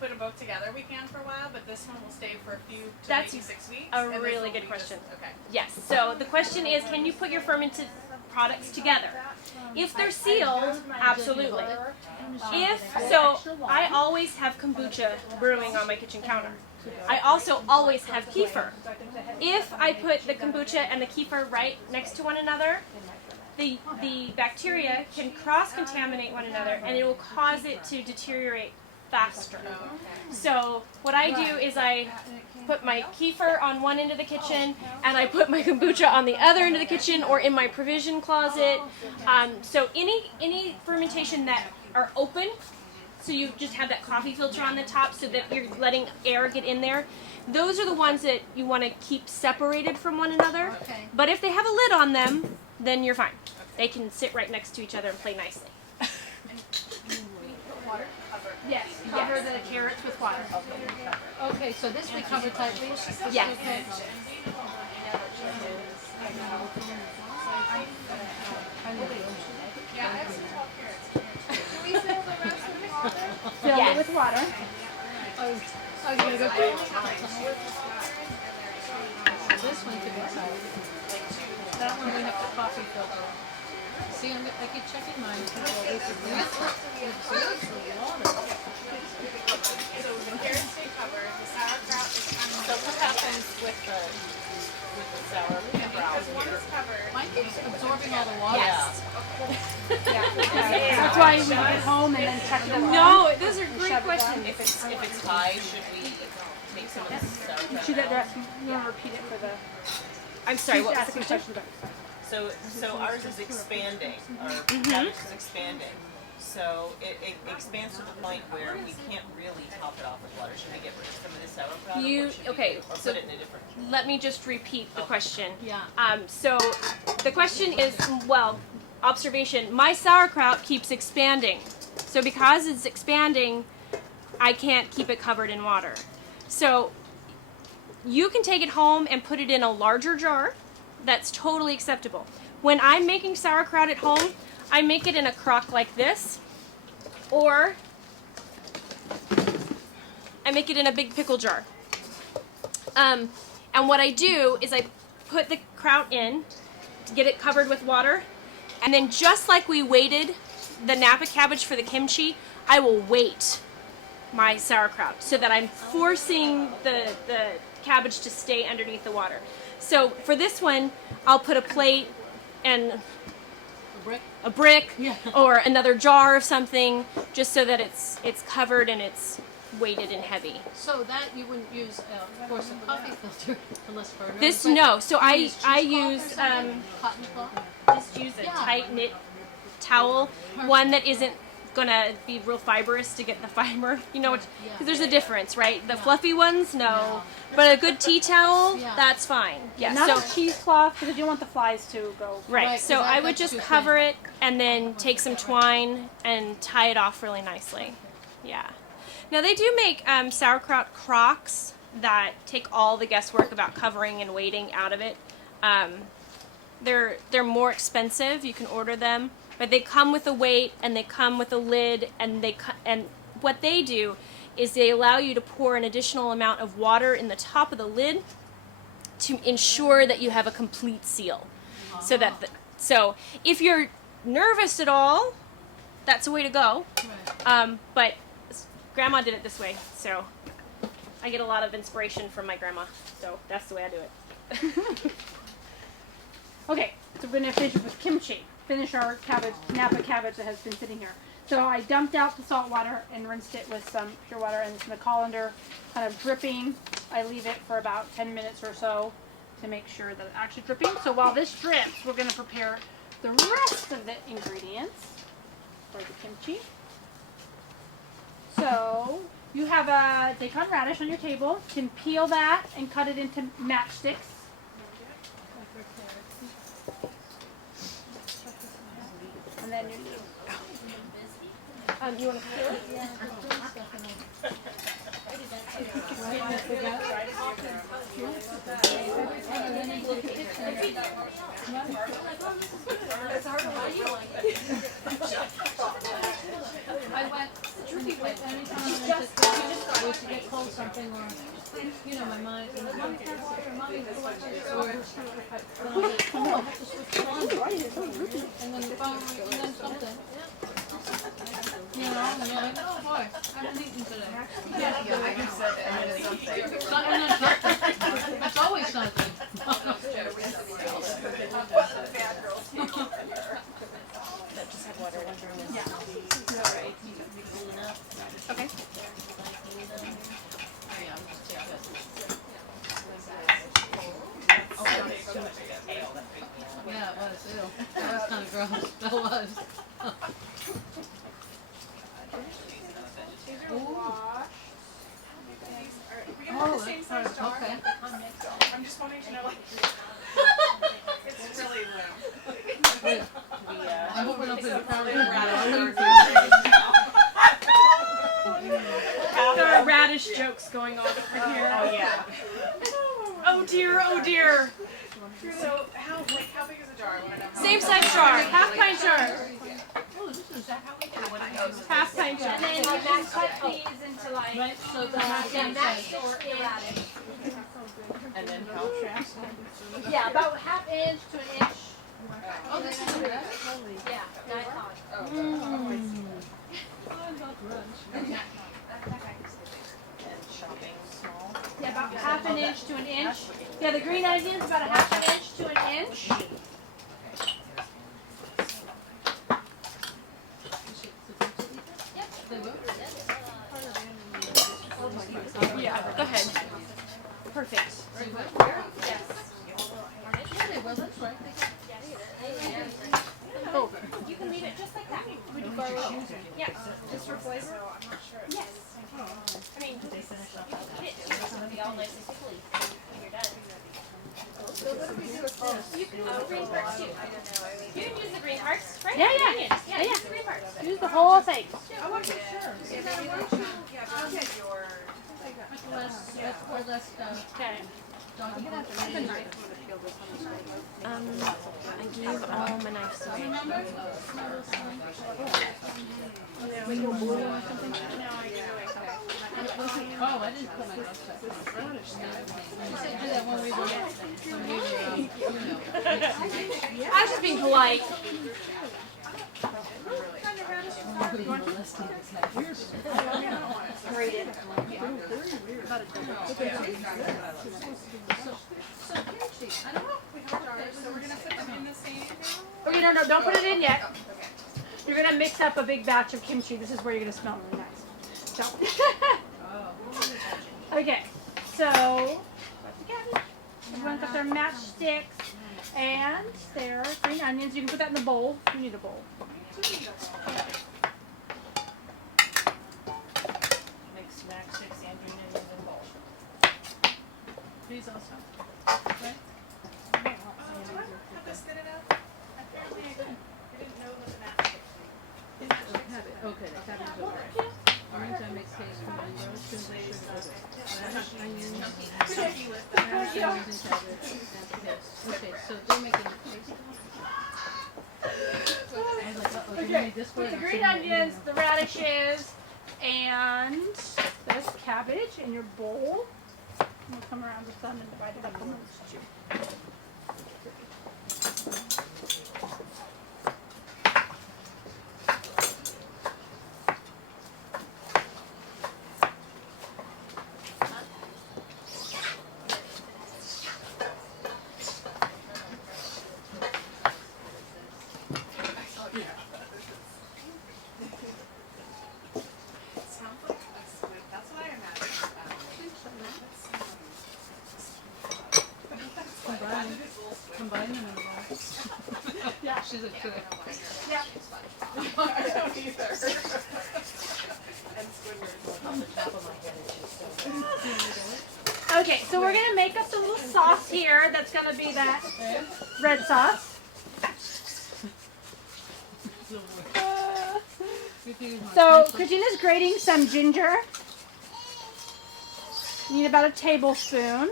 put them both together. We can for a while, but this one will stay for a few to That's maybe 6 weeks. a and this really will good be question. Just, okay. Yes. So the question is, can you put your fermented products together? If they're sealed, absolutely. I always have kombucha brewing on my kitchen counter. I also always have kefir. If I put the kombucha and the kefir right next to one another, the bacteria can cross-contaminate one another, and it will cause it to deteriorate faster. So what I do is I put my kefir on one end of the kitchen, and I put my kombucha on the other end of the kitchen, or in my provision closet. So any fermentation that are open, so you just have that coffee filter on the top so that you're letting air get in there. Those are the ones that you want to keep separated from one another. Okay. But if they have a lid on them, then you're fine. They can sit right next to each other and play nicely. Yes. Cover the carrots with water. Okay, so this we cover tightly? Yes. Okay. Yeah, I have some tall carrots. Do we fill the rest with water? Fill it with water. Oh, you're gonna go through? This one could be tight. That one we have the coffee filter. See, I keep checking mine. So the carrots stay covered. The sauerkraut is kind of. So what happens with the sauerkraut? Because one is covered. Mine keeps absorbing all the water. Yes. That's why we get home and then check them. No, those are great questions. If it's high, should we take some of the sauerkraut? Should that out? dress? You want to repeat it for the? I'm sorry, what was the Ask question? So ours is expanding. Our cabbage is expanding. So it expands to the point where we can't really top it off with water. Should we get rid of some of the sauerkraut? You- or should okay, we or so- put it in a different? Let me just repeat the question. Yeah. So the question is, well, observation, my sauerkraut keeps expanding. So because it's expanding, I can't keep it covered in water. So you can take it home and put it in a larger jar. That's totally acceptable. When I'm making sauerkraut at home, I make it in a crock like this, or I make it in a big pickle jar. And what I do is I put the kraut in to get it covered with water, and then just like we weighted the Napa cabbage for the kimchi, I will weight my sauerkraut so that I'm forcing the cabbage to stay underneath the water. So for this one, I'll put a plate and a brick Yeah. or another jar of something, just so that it's covered and it's weighted and heavy. So that you wouldn't use, of course, a coffee filter unless for an This but no, so you I use I cheesecloth or use something? Cotton cloth. just use a Yeah. tight knit towel, one that isn't gonna be real fibrous to get the fiber. You know, because there's a difference, right? The fluffy ones, no, but a good tea towel, Yeah. that's fine. Yeah. Not So a cheesecloth because you don't want the flies to go. right. Right, So 'cause I would that's just too cover thin. it and then take some twine and tie it off really nicely. Yeah. Now they do make sauerkraut crocks that take all the guesswork about covering and weighting out of it. They're more expensive. You can order them, but they come with a weight and they come with a lid, and and what they do is they allow you to pour an additional amount of water in the top of the lid to ensure that you have a complete seal. So that so if you're nervous at all, that's the way to go. Right. But Grandma did it this way, so I get a lot of inspiration from my grandma. So that's the way I do it. Okay, so we're gonna finish with kimchi. Finish our cabbage, Napa cabbage that has been sitting here. So I dumped out the salt water and rinsed it with some pure water and some colander, kind of dripping. I leave it for about 10 minutes or so to make sure that it's actually dripping. So while this drips, we're gonna prepare the rest of the ingredients for the kimchi. So you have a daikon radish on your table. You can peel that and cut it into matchsticks. And then you You want to peel it? I went anytime I went to get cold something or, you know, my mind, mommy can't watch or mommy can't watch this or, I have to switch on. And then the phone, and then something. You know, and you're like, oh boy, I haven't eaten today. Something on something. It's always something. Okay. Yeah, it was, ew. That was kind of gross. That was. Oh, that's part of, okay. I'm just wanting to know, like, it's really Wait, I hope we're not putting powder in There are radish jokes going on over here. Oh yeah. Oh dear, oh dear. So how big is a jar? I want to know. Same size jar, half pint jar. Oh, this is that how we do it. Half pint jar. and then you cut these into like Right, so the same size. And then how? yeah, about half inch to an inch. Oh, this is it. Yeah, daikon. Shopping small. Yeah, about half an inch to an inch. Yeah, the green onions about a half an inch to an inch. They will? Yeah, go ahead. Perfect. They will? Yes. Yeah, they will, that's right. Oh, you can leave it just like that. Yeah. Just for flavor? So I'm not sure. Yes. I mean, you can hit too. It'll be all nice and pickly when you're done. So what do we do with this? You can use the green parts too. You can use the green parts, right? Yeah, yeah. Onions. Yeah, Use the green parts. Use the whole thing. I wasn't sure. Yeah, but get your. Less Okay. doggy. I gave all my knives away. Oh, I didn't put my gloves back on. You said do that when we were, I was just being polite. So we're gonna put them in the same now? Okay, no, don't put it in yet. You're gonna mix up a big batch of kimchi. This is where you're gonna smell really nice. So. Okay, so everyone got their matchsticks and their green onions. You can put that in the bowl. You need a bowl. make snack sticks and green onions in bowl. These also. Right? Have this fit it out? Apparently I didn't know what the match. Okay, the cabbage is okay. Orange I mix haze from mangoes, crimson sugar, onions, onions and cabbage, and paste. Okay, so they're making the paste. I was like, uh-oh, do you need this Put one? the green onions, the radishes, and this cabbage in your bowl. We'll come around the sun and divide it up amongst you. Sounds like a squid. That's what I imagined. Combine them in a bowl. Yeah. She's a cook. Yeah. I don't either. And Squidward. On the top of my head, it's just Okay, so we're gonna make us a little sauce here. That's gonna be that red sauce. So Christina's grating some ginger. You need about a tablespoon.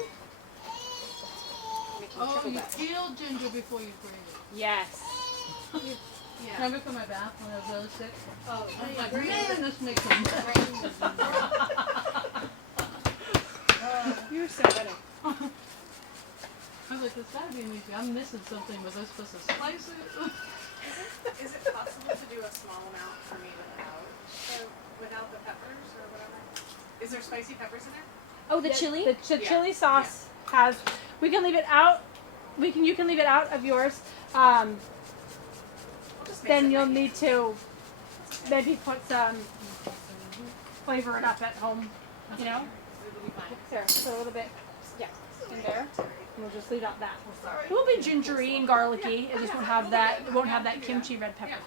Oh, you peel ginger before you grate it. Yes. Remember for my bath when I was really sick? Oh, I was like, man, this makes a mess. You're so good. I was like, there's gotta be an easy. I'm missing something. Was I supposed to slice it? Is it possible to do a small amount for me without the peppers or whatever? Is there spicy peppers in there? Oh, the chili? The chili sauce has. We can leave it out. You can leave it out of yours. I'll just mix Then it you'll right need to maybe put some flavor it up at home. You know. There, so a little bit. Yeah, in there. And we'll just leave out that. It will be gingery and garlicky. It just won't have that. It won't have that kimchi red pepper.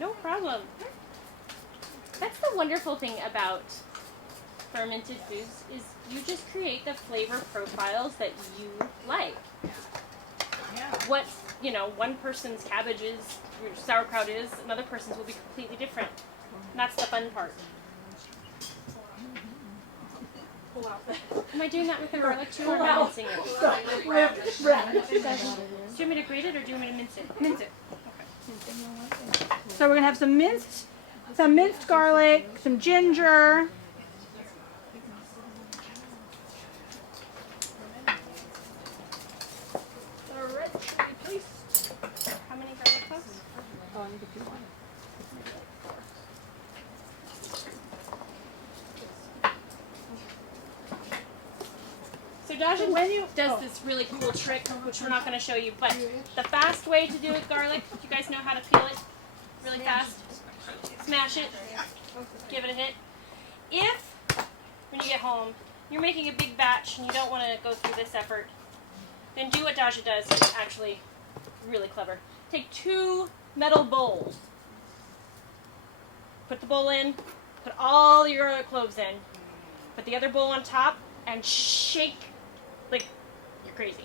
No problem. That's the wonderful thing about fermented foods is you just create the flavor profiles that you like. What, one person's cabbage is, or sauerkraut is, another person's will be completely different. And that's the fun part. Am I doing that with the garlic too, or am I mincing it? Do you want me to grate it or do you want me to mince it? Mince it. So we're gonna have some minced garlic, some ginger. The red chili paste. How many garlic cloves? Oh, I need to do one. So Dajin does this really cool trick, which we're not going to show you, but the fast way to do it, garlic, you guys know how to peel it really fast? Smash it, give it a hit. If, when you get home, you're making a big batch and you don't want to go through this effort, then do what Dasha does. It's actually really clever. Take 2 metal bowls. Put the bowl in. Put all your other cloves in. Put the other bowl on top and shake like you're crazy.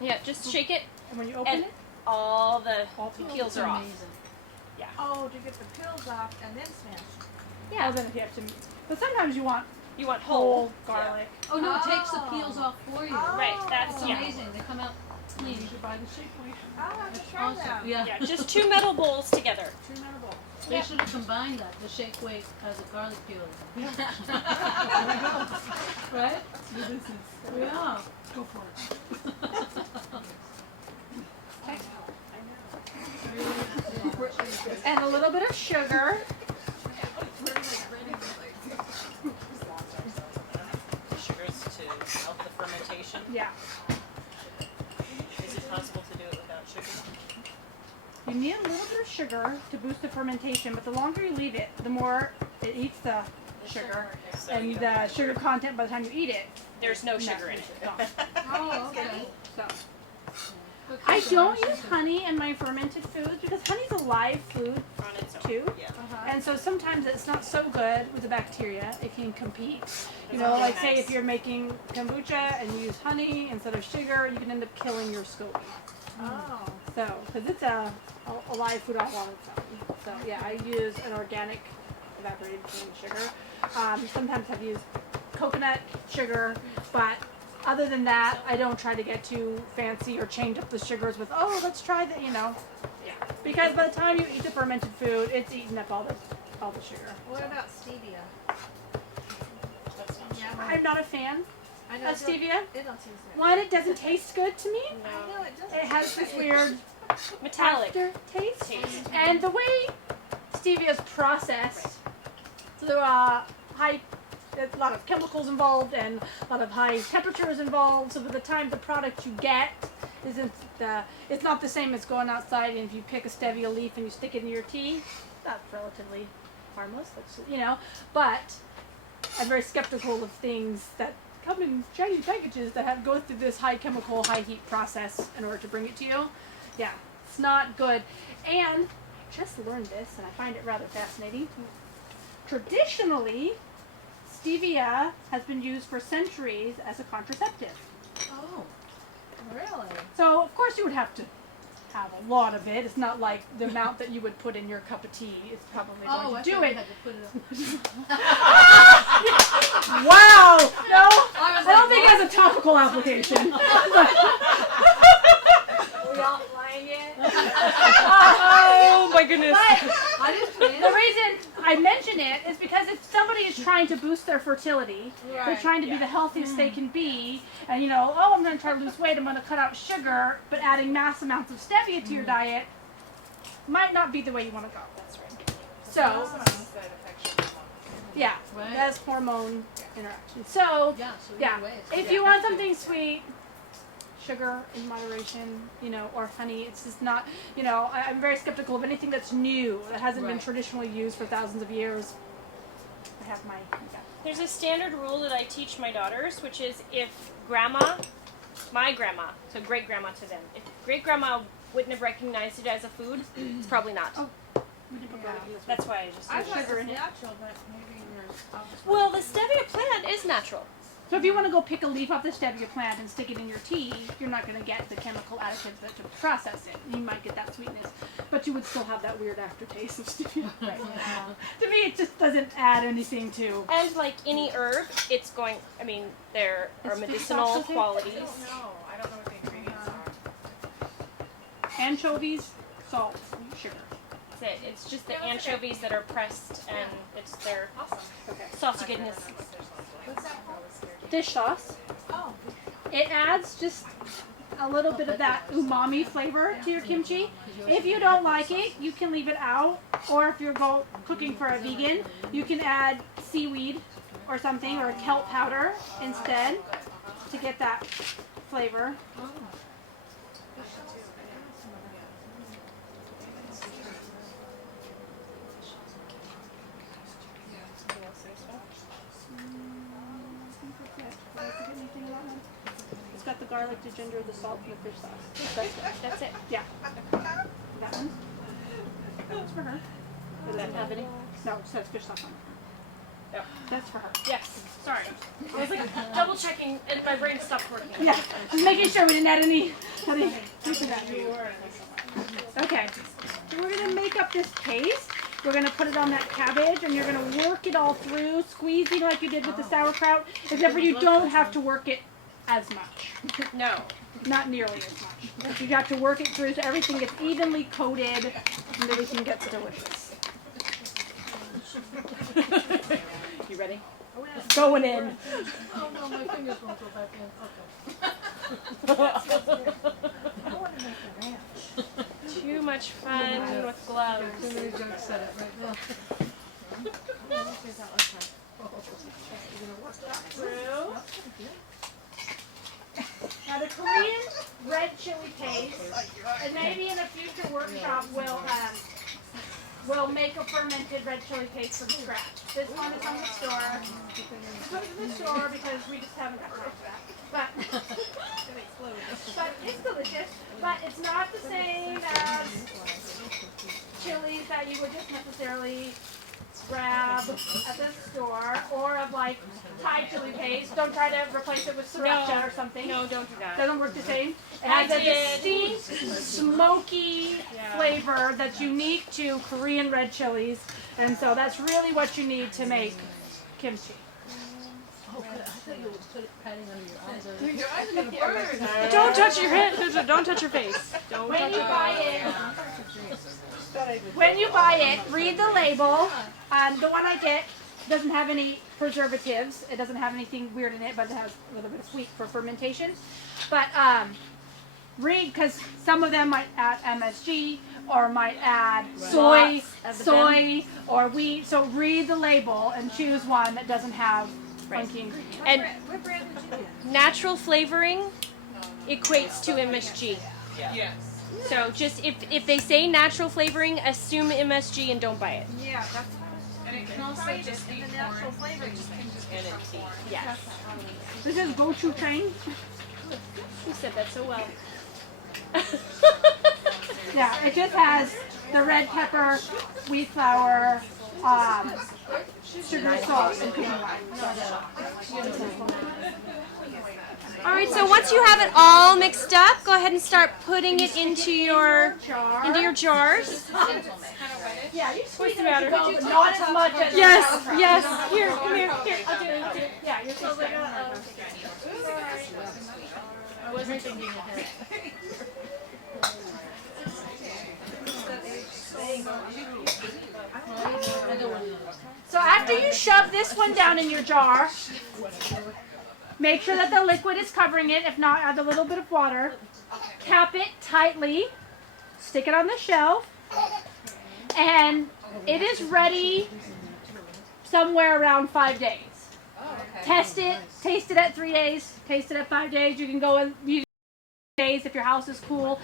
Yeah, just shake it. And when you open And it, all the peels are off. Oh, to get the peels off and then smash. yeah. Then if you have to, but sometimes you want You want whole whole. garlic. Oh no, it takes the peels off for you. Right, that's It's amazing. They come out clean. You should buy the shake weight. Oh, I have to try Awesome. that. Yeah. Yeah, just 2 metal bowls together. 2 metal bowls. They should have combined that, the shake weight as a garlic peel. Right? Yeah. Go for it. And a little bit of sugar. Sugars to help the fermentation. Yeah. Is it possible to do it without sugar? You need a little bit of sugar to boost the fermentation, but the longer you leave it, the more it eats the sugar. So And you the sugar content by the time you eat it. There's no sugar in it. Oh, okay. So. I don't use honey in my fermented foods because honey's a live food On its own. too. Yeah. And so sometimes it's not so good with the bacteria. It can compete. You know, like say if you're making kombucha and you use honey instead of sugar, you can end up killing your SCOBY. Oh. So, because it's a live food all on its own. So yeah, I use an organic evaporated cane sugar. Sometimes I've used coconut sugar, but other than that, I don't try to get too fancy or change up the sugars with, oh, let's try that, you know. Yeah. Because by the time you eat the fermented food, it's eating up all the sugar. What about stevia? I'm not a fan I of stevia. It don't taste good. One, it doesn't taste good to me. I know it doesn't. It has this weird Metallic. aftertaste. Taste. And the way stevia is processed, through there's a lot of chemicals involved and a lot of high temperatures involved. So by the time the product you get it's not the same as going outside and if you pick a stevia leaf and you stick it in your tea. That's relatively harmless, but I'm very skeptical of things that come in shiny packages that go through this high chemical, high heat process in order to bring it to you. Yeah, it's not good. And I just learned this, and I find it rather fascinating. Traditionally, stevia has been used for centuries as a contraceptive. Oh. Really? So, of course, you would have to have a lot of it. It's not like the amount that you would put in your cup of tea. It's probably going to do it. Had to put it Wow! No, I don't think it has a topical application. Are we all flying yet? Oh my goodness. But The reason I mention it is because if somebody is trying to boost their fertility, they're trying to be the healthiest they can be, and you know, oh, I'm going to try to lose weight, I'm going to cut out sugar, but adding mass amounts of stevia to your diet might not be the way you want to go. That's right. So, yeah, Right. that's hormone interaction. So, yeah, so yeah, either way, it's if you want something sweet, sugar in moderation, you know, or honey, it's just not, you know, I'm very skeptical of anything that's new, that hasn't been Right. traditionally used for thousands of years. I have my There's a standard rule that I teach my daughters, which is if my grandma, so great grandma to them, if great grandma wouldn't have recognized it as a food, it's probably not. That's why I just I use thought it sugar was in it. natural, but maybe yours. Well, the stevia plant is natural. So if you want to go pick a leaf off the stevia plant and stick it in your tea, you're not going to get the chemical additives that to process it. You might get that sweetness, but you would still have that weird aftertaste of stevia. To me, it just doesn't add anything to. And like any herb, it's going, I mean, there are It's medicinal fixed oxygen? qualities. No, I don't know what the ingredients are. Anchovies, salt, sugar. That's it. It's just the anchovies that are pressed and it's their saucy goodness. What's that called? Dish sauce. Oh. It adds just a little bit of that umami flavor to your kimchi. If you don't like it, you can leave it out. Or if you're cooking for a vegan, you can add seaweed or something, or kelp powder instead to get that flavor. got the garlic, the ginger, the salt, and the fish sauce. That's it. Yeah. That one? That's for her. Does that have any? No, it says fish sauce on it. Yep. That's for her. Yes. Sorry. I was like double checking and my brain stopped working. Yeah. Just making sure we didn't add any. Okay. So we're gonna make up this paste. We're gonna put it on that cabbage, and you're gonna work it all through, squeezing like you did with the sauerkraut. Except for you don't have to work it as much. No. Not nearly as much. But you got to work it through so everything gets evenly coated and everything gets delicious. You ready? It's going in. Oh no, my fingers won't go back in. Okay. Too much fun with gloves. Too many jokes said it right now. Now the Korean red chili paste, and maybe in a future workshop we'll make a fermented red chili paste from scratch. This one is from the store. This one's from the store because we just haven't got around to that. But it's delicious. But it's not the same as chilies that you would just necessarily grab at the store, or of like Thai chili paste. Don't try to replace it with sriracha or something. No, don't do that. Doesn't work the same. It has a distinct, smoky flavor that's unique to Korean red chilies, and so that's really what you need to make kimchi. Oh, good. I thought you would put it patting under your eyes. Your eyes are gonna burn. Don't touch your head. Don't touch your face. Don't When touch you your buy it, read the label. The one I get doesn't have any preservatives. It doesn't have anything weird in it, but it has a little bit of sweet for fermentation. But read, because some of them might add MSG or might add soy or wheat. So read the label and choose one that doesn't have funky ingredients. And natural flavoring equates to MSG. Yes. So just if they say natural flavoring, assume MSG and don't buy it. Yeah, that's. And it can also just be natural flavor. Just can just be from corn. Yes. This is gochujang. You said that so well. Yeah, it just has the red pepper, wheat flour, sugar, salt, and cooking wine. All right. So once you have it all mixed up, go ahead and start putting it into your jars. Yeah, you squeeze the it as matter? you go, but not as much as Yes. Yes. Here. Come here. Here. I'll do it. Yeah, you're so like I wasn't thinking ahead. So after you shove this one down in your jar, make sure that the liquid is covering it. If not, add a little bit of water. Cap it tightly. Stick it on the shelf. And it is ready somewhere around 5 days. Test it. Taste it at 3 days. Taste it at 5 days. You can go in days if your house is cool.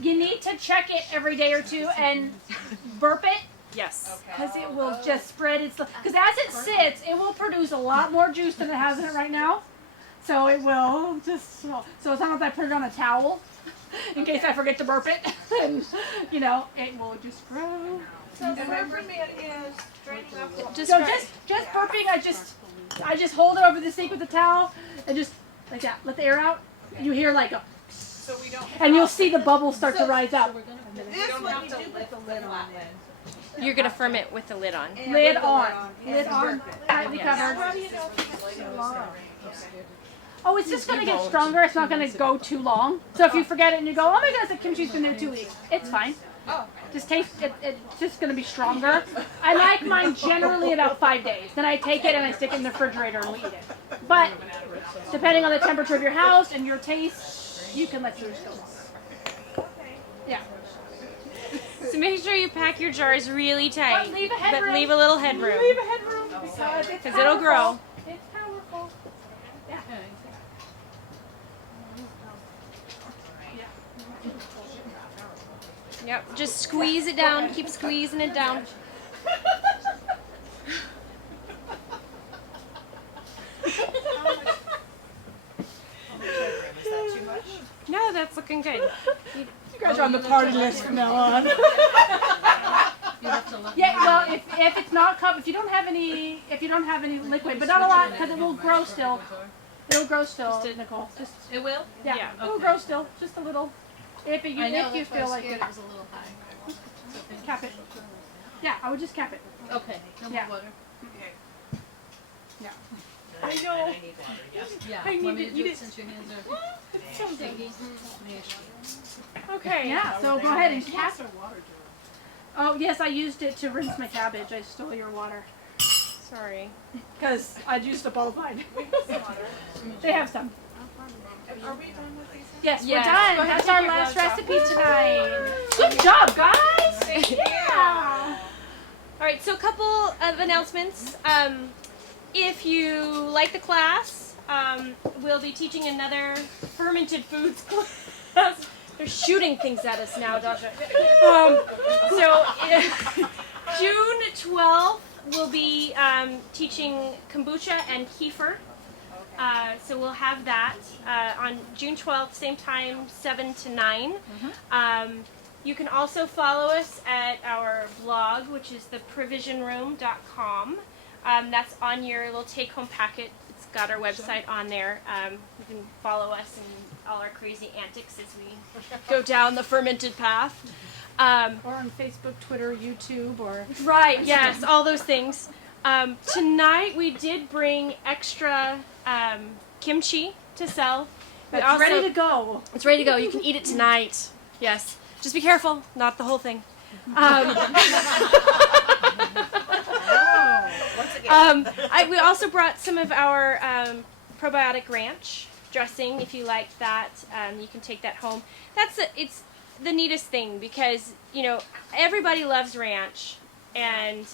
You need to check it every day or two and burp it. Yes. Because it will just spread its. Because as it sits, it will produce a lot more juice than it has in it right now. So it will just. So as long as I put it on a towel, in case I forget to burp it, and, it will just grow. So the ferment is draining off the So just burping, I just hold it over the sink with the towel and just like that. Let the air out. And you hear like a. So we don't. And you'll see the bubbles start to rise up. This one you do put the lid on then. You're gonna ferment with the lid on. Lid on. Lid on. Tightly Yes. covered. How do you know if it's too long? Oh, it's just going to get stronger. It's not going to go too long. So if you forget it and you go, oh my goodness, the kimchi's been there 2 weeks. It's fine. Just taste it. It's just going to be stronger. I like mine generally about 5 days. Then I take it and I stick it in the refrigerator and we eat it. But depending on the temperature of your house and your taste, you can let yours go longer. Yeah. So make sure you pack your jars really tight. But leave a But headroom. leave a little headroom. Leave a headroom because it'll grow. It's powerful. Yeah. Yep. Just squeeze it down. Keep squeezing it down. looking good. You guys are on the party list from now on. You have to look. Yeah, well, if it's not if you don't have any liquid, but not a lot, because it will grow still. It'll grow still, Nicole. Just It will? yeah, it will Okay. grow still, just a little. If you I know, if you that's why I feel was like scared it, it was a little high. cap it. Yeah, I would just cap it. Okay, no more Yeah. water. Yeah. I know. Yeah, I need want me to to do eat it it. since your hands are So good. sticky? Okay. Yeah. So go ahead and cap. Oh yes, I used it to rinse my cabbage. I stole your water Sorry. because I used up all of mine. They have some. Are we done with these? Yes, Yes. we're done. Go ahead, That's take our your last gloves off. recipe tonight. Good job, guys. Yeah. All right, so a couple of announcements. If you like the class, we'll be teaching another fermented foods class. They're shooting things at us now, Dasha. June 12th, we'll be teaching kombucha and kefir. So we'll have that on June 12th, same time, 7 to 9. You can also follow us at our blog, which is theprovisionroom.com. That's on your little take-home packet. It's got our website on there. You can follow us and all our crazy antics as we go down the fermented path. Or on Facebook, Twitter, YouTube, or Right, yes, all those things. Tonight we did bring extra kimchi to sell. We it's ready to go. It's ready to go. You can eat it tonight. Yes. Just be careful, not the whole thing. We also brought some of our probiotic ranch dressing. If you like that, you can take that home. It's the neatest thing because everybody loves ranch, and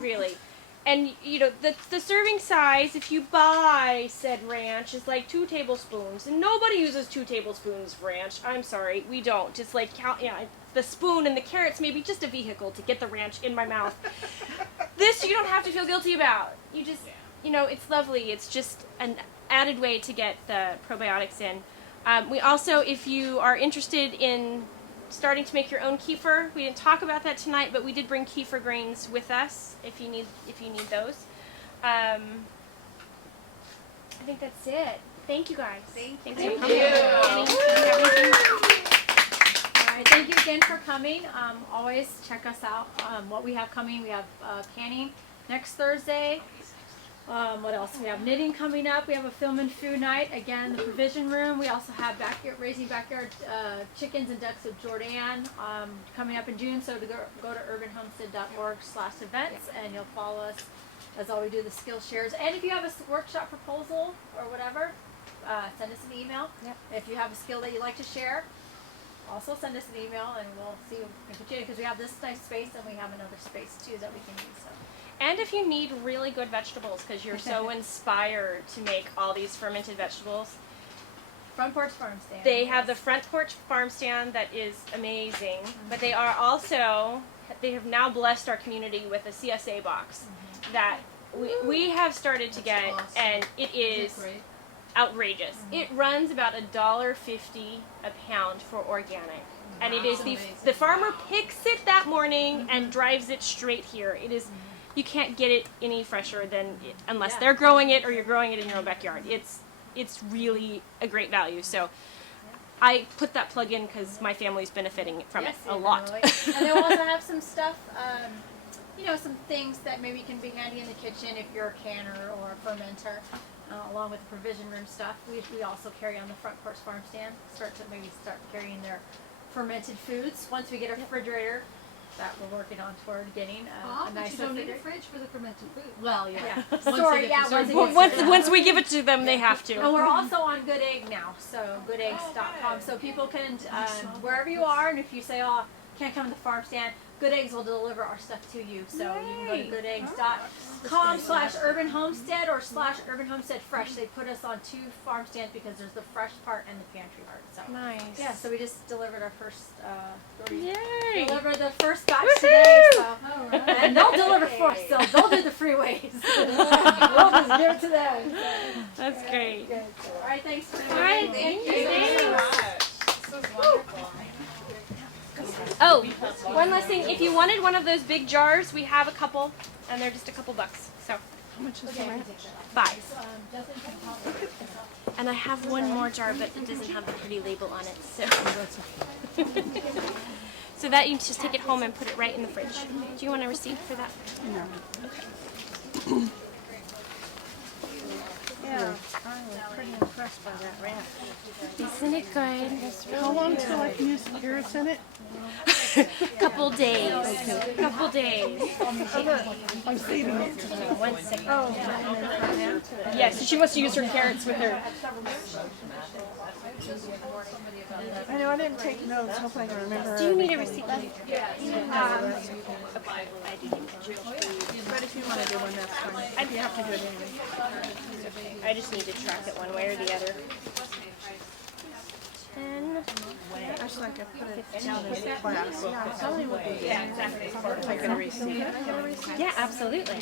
really. And the serving size, if you buy said ranch, is like 2 tablespoons, and nobody uses 2 tablespoons of ranch. I'm sorry, we don't. It's like the spoon and the carrots may be just a vehicle to get the ranch in my mouth. This you don't have to feel guilty about. You just, it's lovely. It's just an added way to get the probiotics in. We also, if you are interested in starting to make your own kefir. We didn't talk about that tonight, but we did bring kefir grains with us if you need those. I think that's it. Thank you guys. Thanks for coming. All right, thank you again for coming. Always check us out. What we have coming, we have canning next Thursday. What else? We have knitting coming up. We have a film and food night again in the provision room. We also have raising backyard chickens and ducks with Jordan coming up in June. So to go to urbanhomestead.org/events and you'll follow us as all we do the skill shares. And if you have a workshop proposal or whatever, send us an email. Yep. If you have a skill that you'd like to share, also send us an email and we'll see if we can continue because we have this nice space and we have another space too that we can use. So. And if you need really good vegetables because you're so inspired to make all these fermented vegetables, Front Porch Farm Stand. they have the Front Porch Farm Stand that is amazing. But they have now blessed our community with a CSA box that we have started to get, awesome. and it is Great. outrageous. It runs about $1.50 a pound for organic. And it is the farmer picks it that morning and drives it straight here. It is, you can't get it any fresher than it, unless they're growing it or you're growing it in your own backyard. It's really a great value. So I put that plug in because my family's benefiting from it a lot. And they'll also have some stuff, some things that maybe can be handy in the kitchen if you're a canner or a fermenter, along with the provision room stuff. We also carry on the Front Porch Farm Stand. Start carrying their fermented foods once we get a refrigerator that we're working on toward getting a But nice you don't need a refrigerator. fridge for the fermented food. Well, yeah. Once we give it to them, they have to. And we're also on Good Egg now, so goodeggs.com. So people can, wherever you are, and if you say, oh, can't come to the farm stand, Good Eggs will deliver our stuff to you. So you can go to goodeggs.com/urbanhomestead or /urbanhomestead fresh. They put us on 2 farm stands because there's the fresh part and the pantry part. So Nice. yeah, so we just delivered our first Yay. delivered the first batch today. So and they'll deliver for us. So they'll do the freeways. We'll just give it to them. So. That's great. Good. All right, thanks. All right, thank you. This was wonderful. Oh, one last thing. If you wanted one of those big jars, we have a couple, and they're just a couple bucks. So, How much is that? 5. And I have one more jar, but it doesn't have the pretty label on it. So, so that you just take it home and put it right in the fridge. Do you want a receipt for that? No. Yeah, I was pretty impressed by that wrap. Isn't it good? How long till I can use the carrots in it? Couple days. Couple days. I'm saving it. 1 second. Oh, Yes, she wants to use her carrots with her. I know I didn't take notes. Hopefully I can remember. Do you need a receipt? But if you want to do one, that's fine. You have to do it anyway. I just need to track it one way or the other. 10. I just like to put it down in the class. Yeah, I probably would do that. Yeah, exactly. If I get a receipt. Yeah, absolutely.